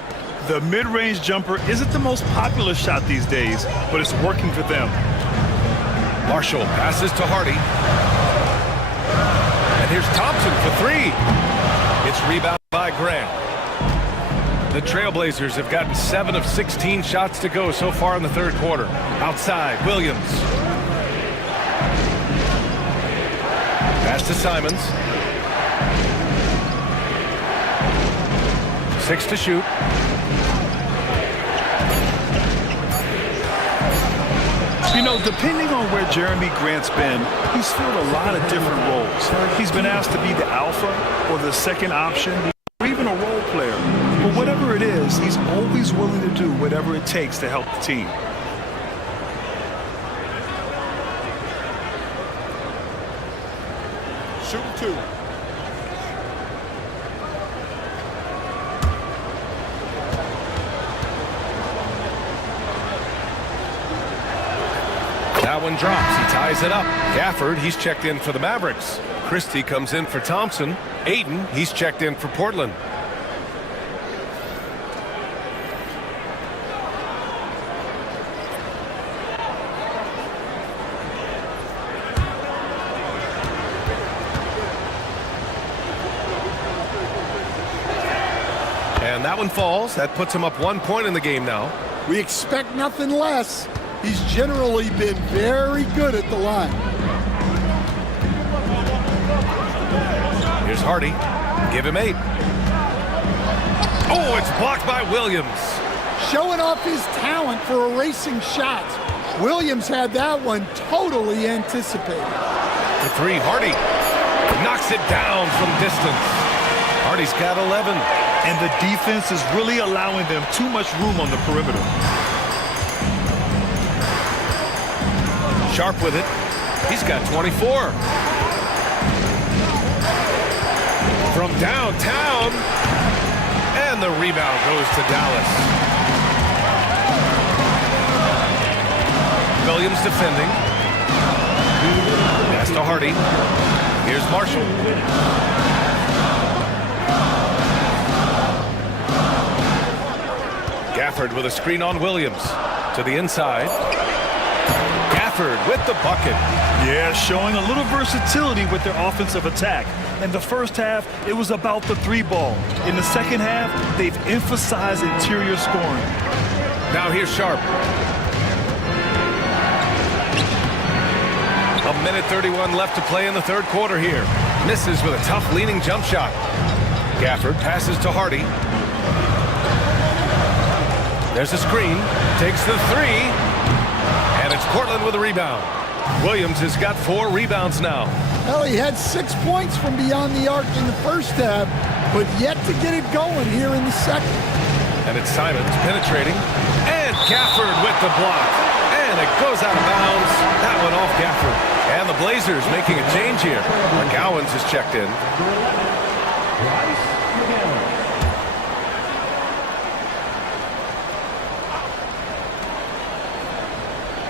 The mid-range jumper isn't the most popular shot these days, but it's working for them. Marshall passes to Hardy. And here's Thompson for 3. It's rebounded by Grant. The Trailblazers have gotten 7 of 16 shots to go so far in the third quarter. Outside, Williams. Pass to Simons. 6 to shoot. You know, depending on where Jeremy Grant's been, he's filled a lot of different roles. He's been asked to be the alpha or the second option or even a role player. But whatever it is, he's always willing to do whatever it takes to help the team. Shooting 2. That one drops. He ties it up. Gafford, he's checked in for the Mavericks. Christie comes in for Thompson. Ayton, he's checked in for Portland. And that one falls. That puts him up 1 point in the game now. We expect nothing less. He's generally been very good at the line. Here's Hardy. Give him 8. Oh, it's blocked by Williams. Showing off his talent for erasing shots. Williams had that one totally anticipated. For 3, Hardy knocks it down from distance. Hardy's got 11. And the defense is really allowing them too much room on the perimeter. Sharp with it. He's got 24. from downtown. And the rebound goes to Dallas. Williams defending. Pass to Hardy. Here's Marshall. Gafford with a screen on Williams. To the inside. Gafford with the bucket. Yeah, showing a little versatility with their offensive attack. In the first half, it was about the three ball. In the second half, they've emphasized interior scoring. Now here's Sharp. A minute 31 left to play in the third quarter here. Misses with a tough leaning jump shot. Gafford passes to Hardy. There's a screen. Takes the three. And it's Portland with a rebound. Williams has got 4 rebounds now. Well, he had 6 points from beyond the arc in the first half, but yet to get it going here in the second. And it's Simons penetrating. And Gafford with the block. And it goes out of bounds. That one off Gafford. And the Blazers making a change here. McGowans has checked in.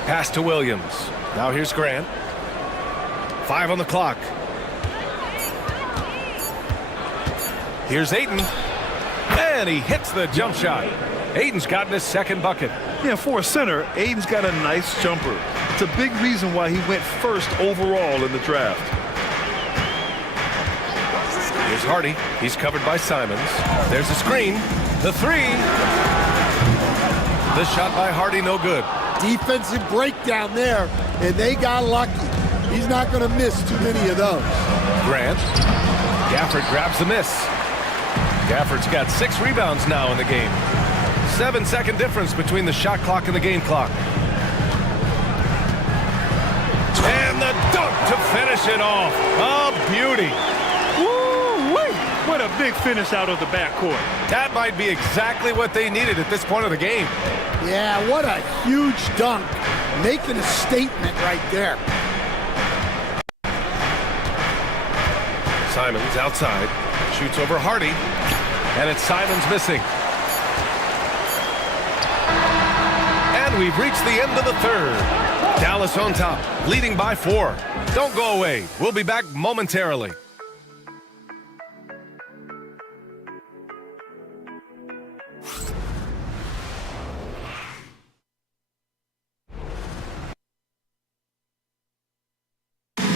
Pass to Williams. Now here's Grant. 5 on the clock. Here's Ayton. And he hits the jump shot. Ayton's gotten his second bucket. Yeah, for a center, Ayton's got a nice jumper. It's a big reason why he went first overall in the draft. Here's Hardy. He's covered by Simons. There's a screen. The three. The shot by Hardy, no good. Defensive breakdown there, and they got lucky. He's not going to miss too many of those. Grant. Gafford grabs the miss. Gafford's got 6 rebounds now in the game. 7-second difference between the shot clock and the game clock. And the dunk to finish it off. A beauty. Woo-wee! What a big finish out of the backcourt. That might be exactly what they needed at this point of the game. Yeah, what a huge dunk. Making a statement right there. Simons outside. Shoots over Hardy. And it's Simons missing. And we've reached the end of the third. Dallas on top, leading by 4. Don't go away. We'll be back momentarily.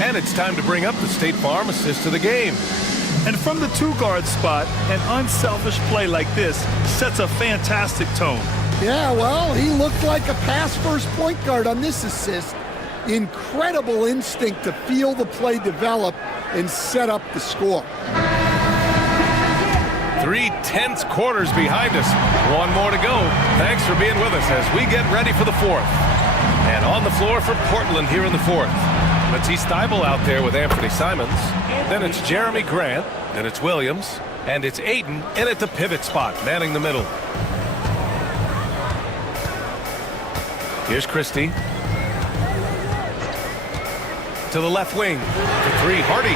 And it's time to bring up the State Farm assist of the game. And from the 2-guard spot, an unselfish play like this sets a fantastic tone. Yeah, well, he looked like a pass-first point guard on this assist. Incredible instinct to feel the play develop and set up the score. 3 tense quarters behind us. 1 more to go. Thanks for being with us as we get ready for the 4th. And on the floor for Portland here in the 4th. Matisse Thybulle out there with Anthony Simons. Then it's Jeremy Grant. Then it's Williams. And it's Ayton in at the pivot spot, manning the middle. Here's Christie. To the left wing. For 3, Hardy.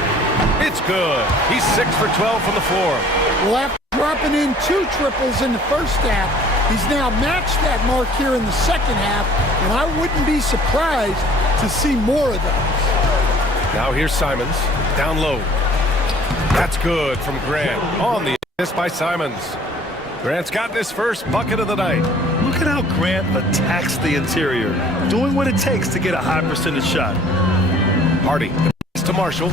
It's good. He's 6 for 12 from the floor. Well, after dropping in 2 triples in the first half, he's now matched that mark here in the second half, and I wouldn't be surprised to see more of those. Now here's Simons. Down low. That's good from Grant. On the assist by Simons. Grant's gotten his first bucket of the night. Look at how Grant attacks the interior, doing what it takes to get a high percentage shot. Hardy. The pass to Marshall.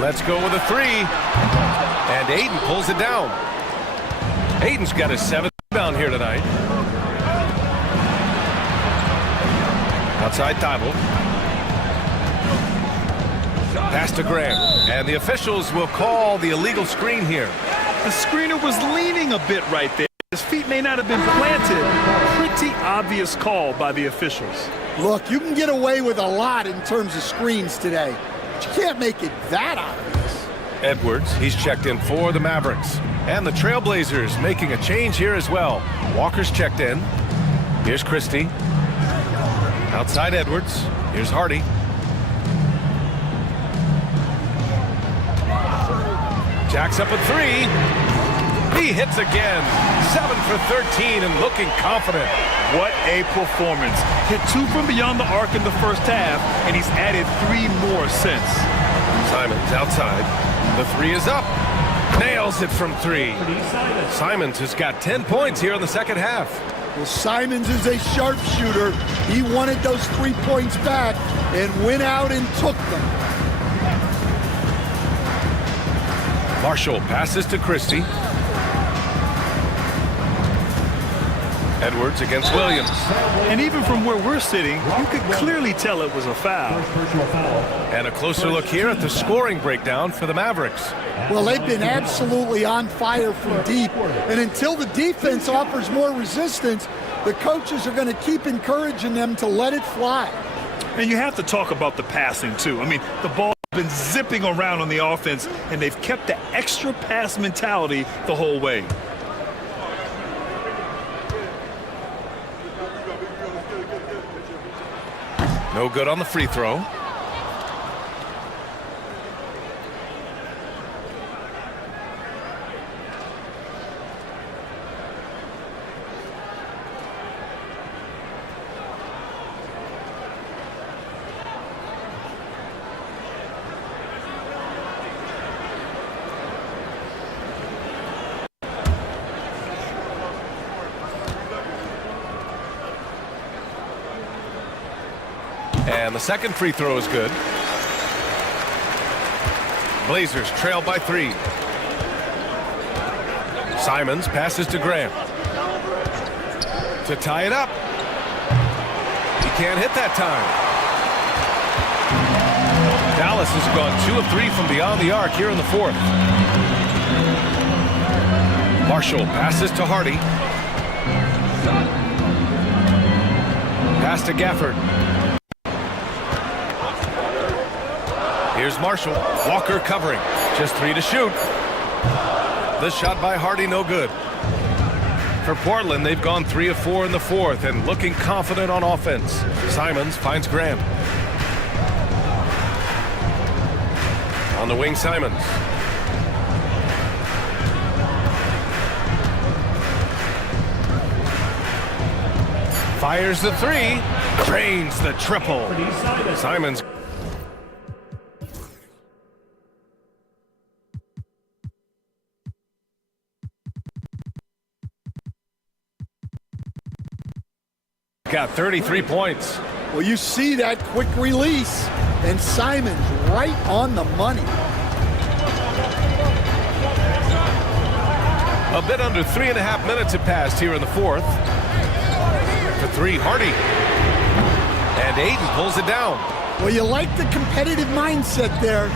Let's go with a 3. And Ayton pulls it down. Ayton's got his 7th rebound here tonight. Outside Thybulle. Pass to Grant. And the officials will call the illegal screen here. The screener was leaning a bit right there. His feet may not have been planted. Pretty obvious call by the officials. Look, you can get away with a lot in terms of screens today, but you can't make it that obvious. Edwards, he's checked in for the Mavericks. And the Trailblazers making a change here as well. Walker's checked in. Here's Christie. Outside Edwards. Here's Hardy. Jacks up a three. He hits again. 7 for 13 and looking confident. What a performance. Hit 2 from beyond the arc in the first half, and he's added 3 more since. Simons outside. The three is up. Nails it from 3. Simons has got 10 points here in the second half. Well, Simons is a sharpshooter. He wanted those 3 points back and went out and took them. Marshall passes to Christie. Edwards against Williams. And even from where we're sitting, you could clearly tell it was a foul. And a closer look here at the scoring breakdown for the Mavericks. Well, they've been absolutely on fire from deep. And until the defense offers more resistance, the coaches are going to keep encouraging them to let it fly. And you have to talk about the passing, too. I mean, the ball has been zipping around on the offense, and they've kept the extra pass mentality the whole way. No good on the free throw. And the second free throw is good. Blazers trail by 3. Simons passes to Graham. To tie it up. He can't hit that time. Dallas has gone 2 of 3 from beyond the arc here in the fourth. Marshall passes to Hardy. Pass to Gafford. Here's Marshall. Walker covering. Just 3 to shoot. This shot by Hardy, no good. For Portland, they've gone 3 of 4 in the fourth and looking confident on offense. Simons finds Graham. On the wing, Simons. Fires the 3. Drains the triple. Simons. Got 33 points. Well, you see that quick release, and Simons right on the money. A bit under 3.5 minutes have passed here in the fourth. For 3, Hardy. And Ayton pulls it down. Well, you like the competitive mindset there,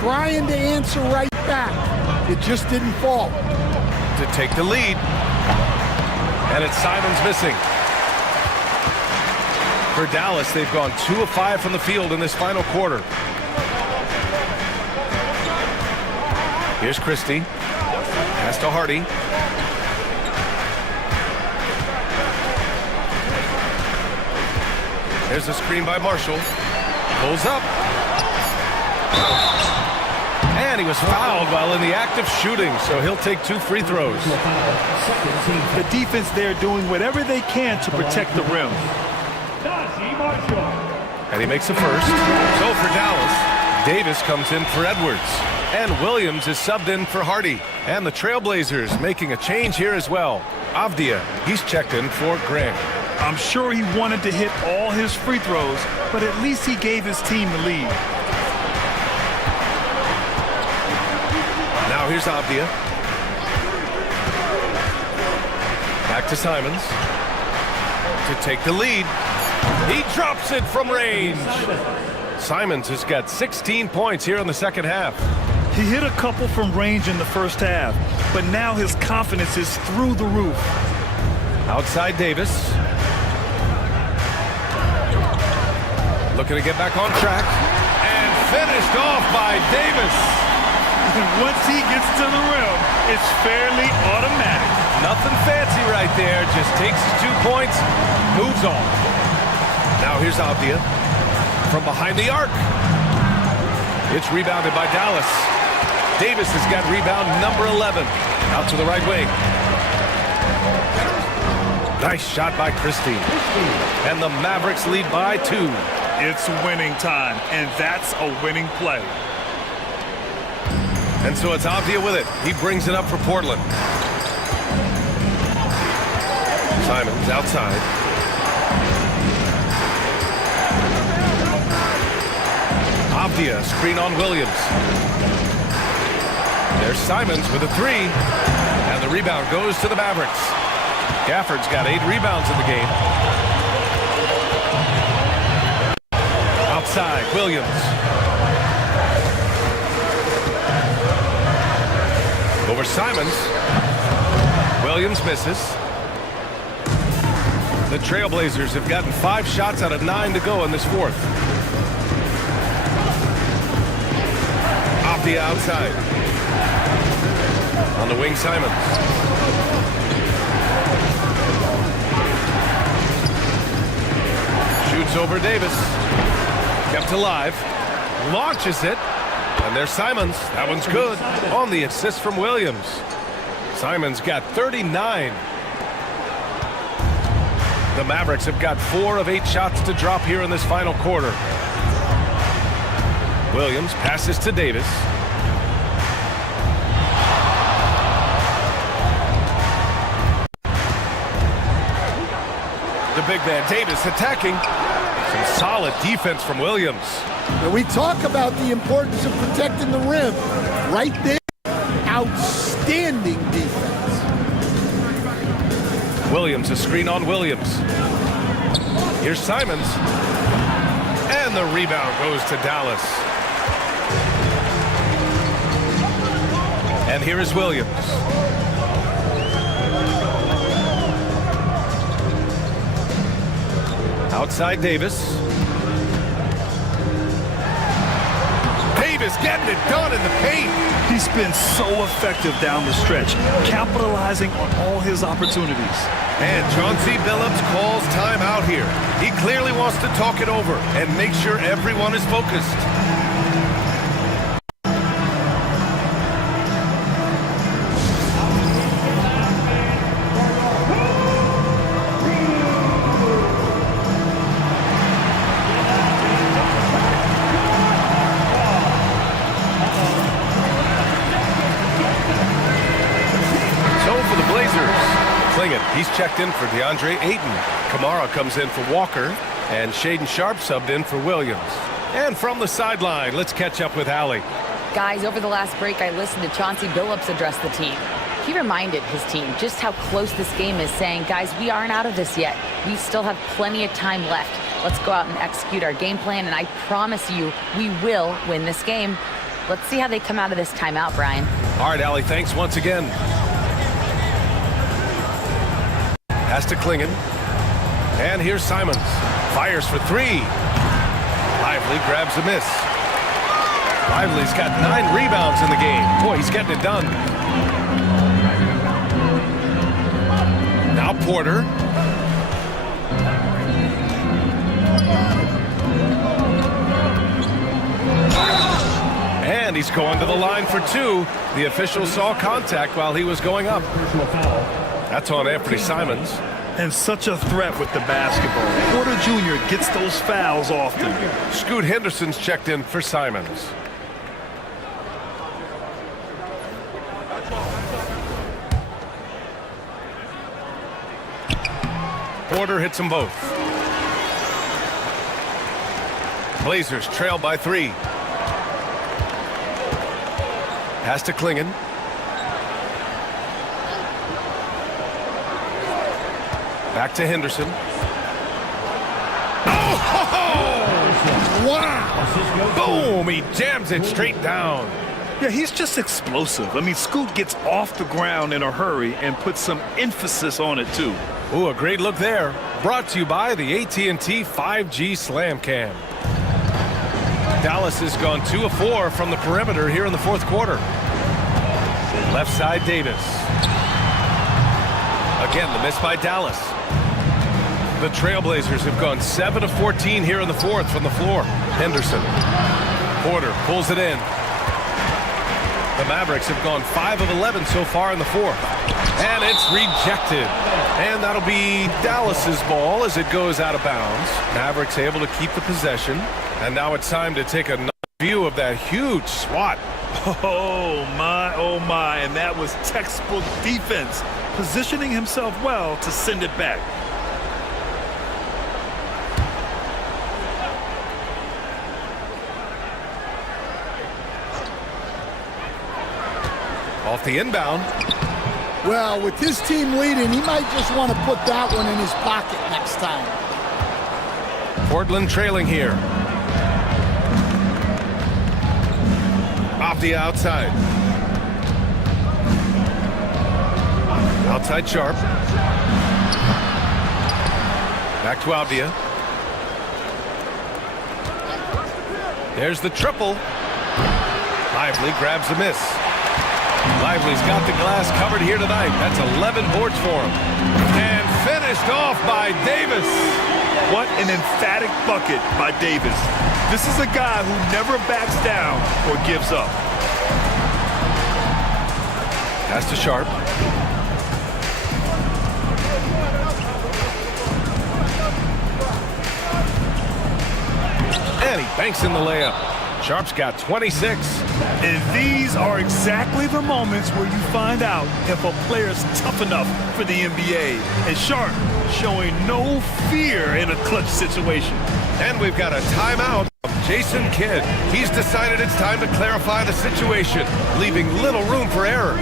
trying to answer right back. It just didn't fall. To take the lead. And it's Simons missing. For Dallas, they've gone 2 of 5 from the field in this final quarter. Here's Christie. Pass to Hardy. There's a screen by Marshall. Pulls up. And he was fouled while in the act of shooting, so he'll take 2 free throws. The defense there doing whatever they can to protect the rim. And he makes the first. So for Dallas, Davis comes in for Edwards. And Williams is subbed in for Hardy. And the Trailblazers making a change here as well. Avdia, he's checked in for Graham. I'm sure he wanted to hit all his free throws, but at least he gave his team the lead. Now here's Avdia. Back to Simons. To take the lead. He drops it from range. Simons has got 16 points here in the second half. He hit a couple from range in the first half, but now his confidence is through the roof. Outside Davis. Looking to get back on track. And finished off by Davis. And once he gets to the rim, it's fairly automatic. Nothing fancy right there. Just takes his 2 points, moves on. Now here's Avdia from behind the arc. It's rebounded by Dallas. Davis has got rebound number 11. Out to the right wing. Nice shot by Christie. And the Mavericks lead by 2. It's winning time, and that's a winning play. And so it's Avdia with it. He brings it up for Portland. Simons outside. Avdia, screen on Williams. There's Simons with a 3. And the rebound goes to the Mavericks. Gafford's got 8 rebounds in the game. Outside, Williams. Over Simons. Williams misses. The Trailblazers have gotten 5 shots out of 9 to go in this fourth. Avdia outside. On the wing, Simons. Shoots over Davis. Kept alive. Launches it. And there's Simons. That one's good. On the assist from Williams. Simons got 39. The Mavericks have got 4 of 8 shots to drop here in this final quarter. Williams passes to Davis. The big man Davis attacking. Some solid defense from Williams. Now we talk about the importance of protecting the rim. Right there, outstanding defense. Williams, a screen on Williams. Here's Simons. And the rebound goes to Dallas. And here is Williams. Outside Davis. Davis getting it done in the paint. He's been so effective down the stretch, capitalizing on all his opportunities. And Chauncey Billups calls time out here. He clearly wants to talk it over and make sure everyone is focused. He's checked in for DeAndre Ayton. Kamara comes in for Walker. And Shaedon Sharpe subbed in for Williams. And from the sideline, let's catch up with Allie. Guys, over the last break, I listened to Chauncey Billups address the team. He reminded his team just how close this game is, saying, guys, we aren't out of this yet. We still have plenty of time left. Let's go out and execute our game plan, and I promise you, we will win this game. Let's see how they come out of this timeout, Brian. All right, Allie, thanks once again. Pass to Klingon. And here's Simons. Fires for 3. Lively grabs the miss. Lively's got 9 rebounds in the game. Boy, he's getting it done. Now Porter. And he's going to the line for 2. The official saw contact while he was going up. That's on Anthony Simons. And such a threat with the basketball. Porter Jr. gets those fouls often. Scoot Henderson's checked in for Simons. Porter hits them both. Blazers trail by 3. Pass to Klingon. Back to Henderson. Oh! Wow! Boom! He jams it straight down. Yeah, he's just explosive. I mean, Scoot gets off the ground in a hurry and puts some emphasis on it, too. Ooh, a great look there. Brought to you by the AT&T 5G Slam Cam. Dallas has gone 2 of 4 from the perimeter here in the fourth quarter. Left side, Davis. Again, the miss by Dallas. The Trailblazers have gone 7 of 14 here in the fourth from the floor. Henderson. Porter pulls it in. The Mavericks have gone 5 of 11 so far in the fourth. And it's rejected. And that'll be Dallas's ball as it goes out of bounds. Mavericks able to keep the possession. And now it's time to take another view of that huge swat. Oh my, and that was textbook defense, positioning himself well to send it back. Off the inbound. Well, with his team leading, he might just want to put that one in his pocket next time. Portland trailing here. Off the outside. Outside Sharp. Back to Avdia. There's the triple. Lively grabs a miss. Lively's got the glass covered here tonight. That's 11 boards for him. And finished off by Davis. What an emphatic bucket by Davis. This is a guy who never backs down or gives up. Pass to Sharp. And he banks in the layup. Sharp's got 26. And these are exactly the moments where you find out if a player's tough enough for the NBA. And Sharp showing no fear in a clutch situation. And we've got a timeout from Jason Kidd. He's decided it's time to clarify the situation, leaving little room for error.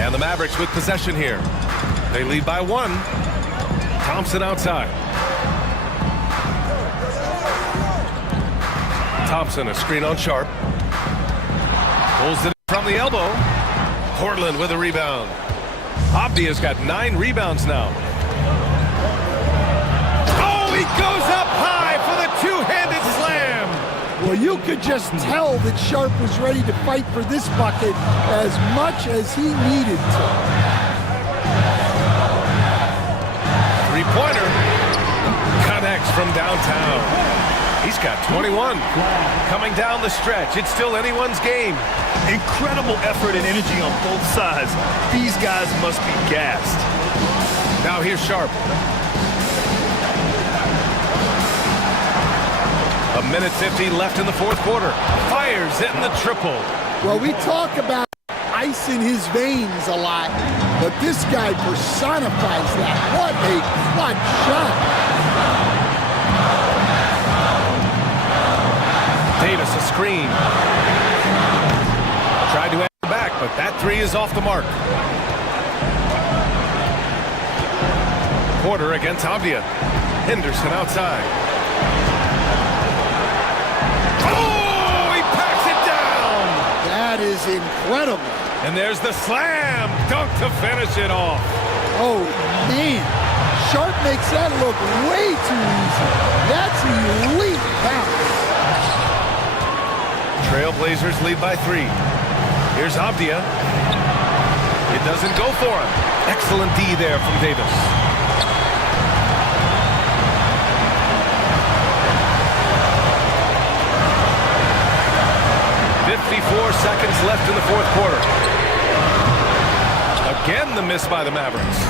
And the Mavericks with possession here. They lead by 1. Thompson outside. Thompson, a screen on Sharp. Pulls it from the elbow. Portland with a rebound. Avdia's got 9 rebounds now. Oh, he goes up high for the two-handed slam. Well, you could just tell that Sharp was ready to fight for this bucket as much as he needed to. Three-pointer connects from downtown. He's got 21. Coming down the stretch, it's still anyone's game. Incredible effort and energy on both sides. These guys must be gassed. Now here's Sharp. A minute 50 left in the fourth quarter. Fires hitting the triple. Well, we talk about ice in his veins a lot, but this guy personifies that. What a clutch shot. Davis a screen. Tried to answer back, but that three is off the mark. Porter against Avdia. Henderson outside. Oh, he packs it down. That is incredible. And there's the slam dunk to finish it off. Oh, man. Sharp makes that look way too easy. That's elite bounce. Trailblazers lead by 3. Here's Avdia. It doesn't go for him. Excellent D there from Davis. Seconds left in the fourth quarter. Again, the miss by the Mavericks.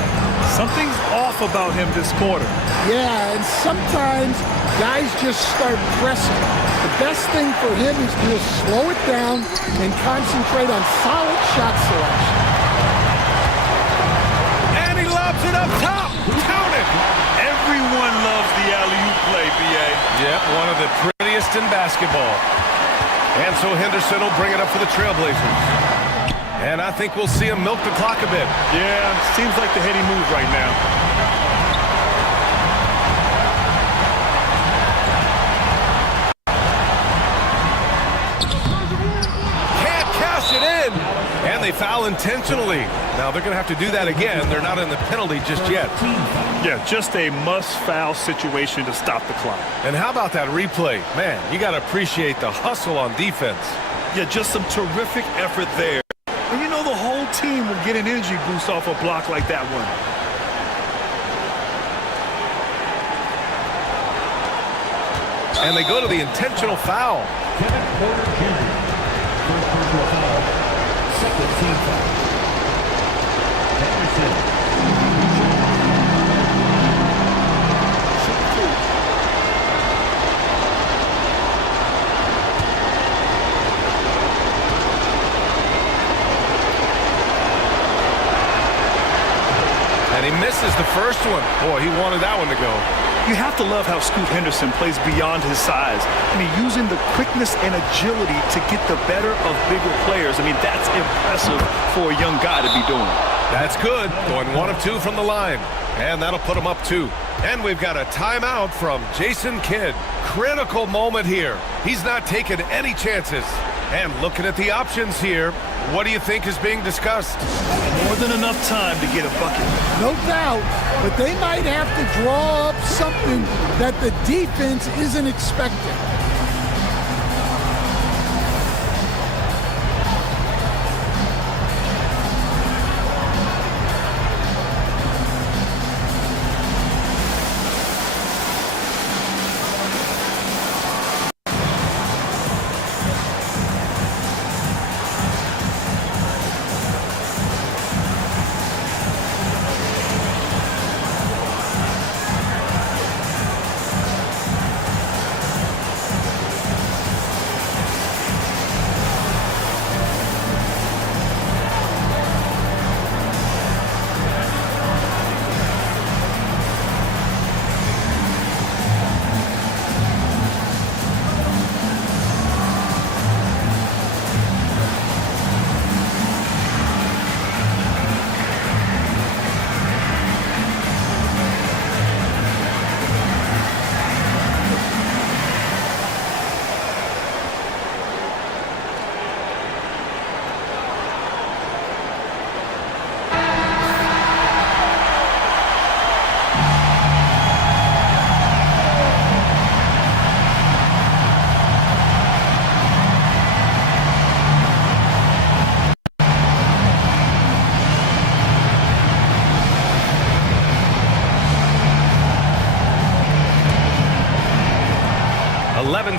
Something's off about him this quarter. Yeah, and sometimes guys just start pressing. The best thing for him is to just slow it down and concentrate on solid shot selection. And he lobs it up top. Count it. Everyone loves the alley-oop play, B.A. Yep, one of the prettiest in basketball. And so Henderson will bring it up for the Trailblazers. And I think we'll see him milk the clock a bit. Yeah, seems like the heady move right now. Can't cash it in. And they foul intentionally. Now they're going to have to do that again. They're not in the penalty just yet. Yeah, just a must-foul situation to stop the clock. And how about that replay? Man, you got to appreciate the hustle on defense. Yeah, just some terrific effort there. And you know the whole team will get an energy boost off a block like that one. And they go to the intentional foul. Kevin Porter Jr. First personal foul. Second team foul. Henderson. And he misses the first one. Boy, he wanted that one to go. You have to love how Scoot Henderson plays beyond his size. I mean, using the quickness and agility to get the better of bigger players. I mean, that's impressive for a young guy to be doing. That's good. Going 1 of 2 from the line. And that'll put him up 2. And we've got a timeout from Jason Kidd. Critical moment here. He's not taking any chances. And looking at the options here, what do you think is being discussed? More than enough time to get a bucket. No doubt, but they might have to draw up something that the defense isn't expecting.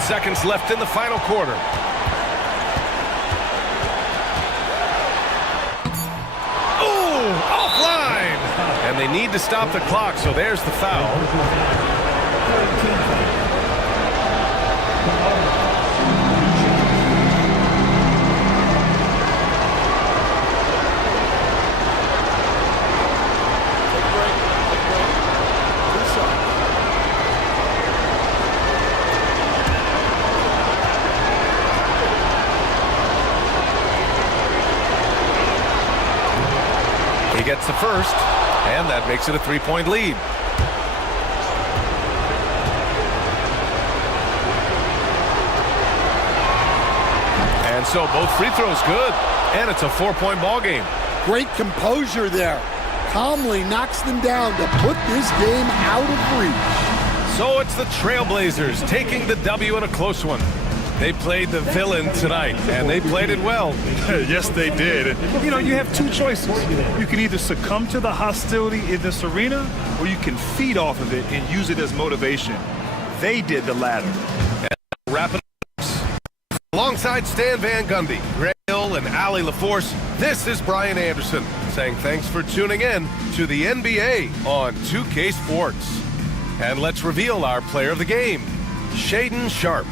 Seconds left in the final quarter. Oh, offline! And they need to stop the clock, so there's the foul. He gets the first, and that makes it a 3-point lead. And so both free throws good, and it's a 4-point ball game. Great composure there. calmly knocks them down to put this game out of reach. So it's the Trailblazers taking the W in a close one. They played the villain tonight, and they played it well. Yes, they did. You know, you have two choices. You can either succumb to the hostility in this arena, or you can feed off of it and use it as motivation. They did the latter. Wrap it up. Alongside Stan Van Gundy, Greg Hill, and Allie LaForce, this is Brian Anderson saying thanks for tuning in to the NBA on 2K Sports. And let's reveal our player of the game, Shaedon Sharpe.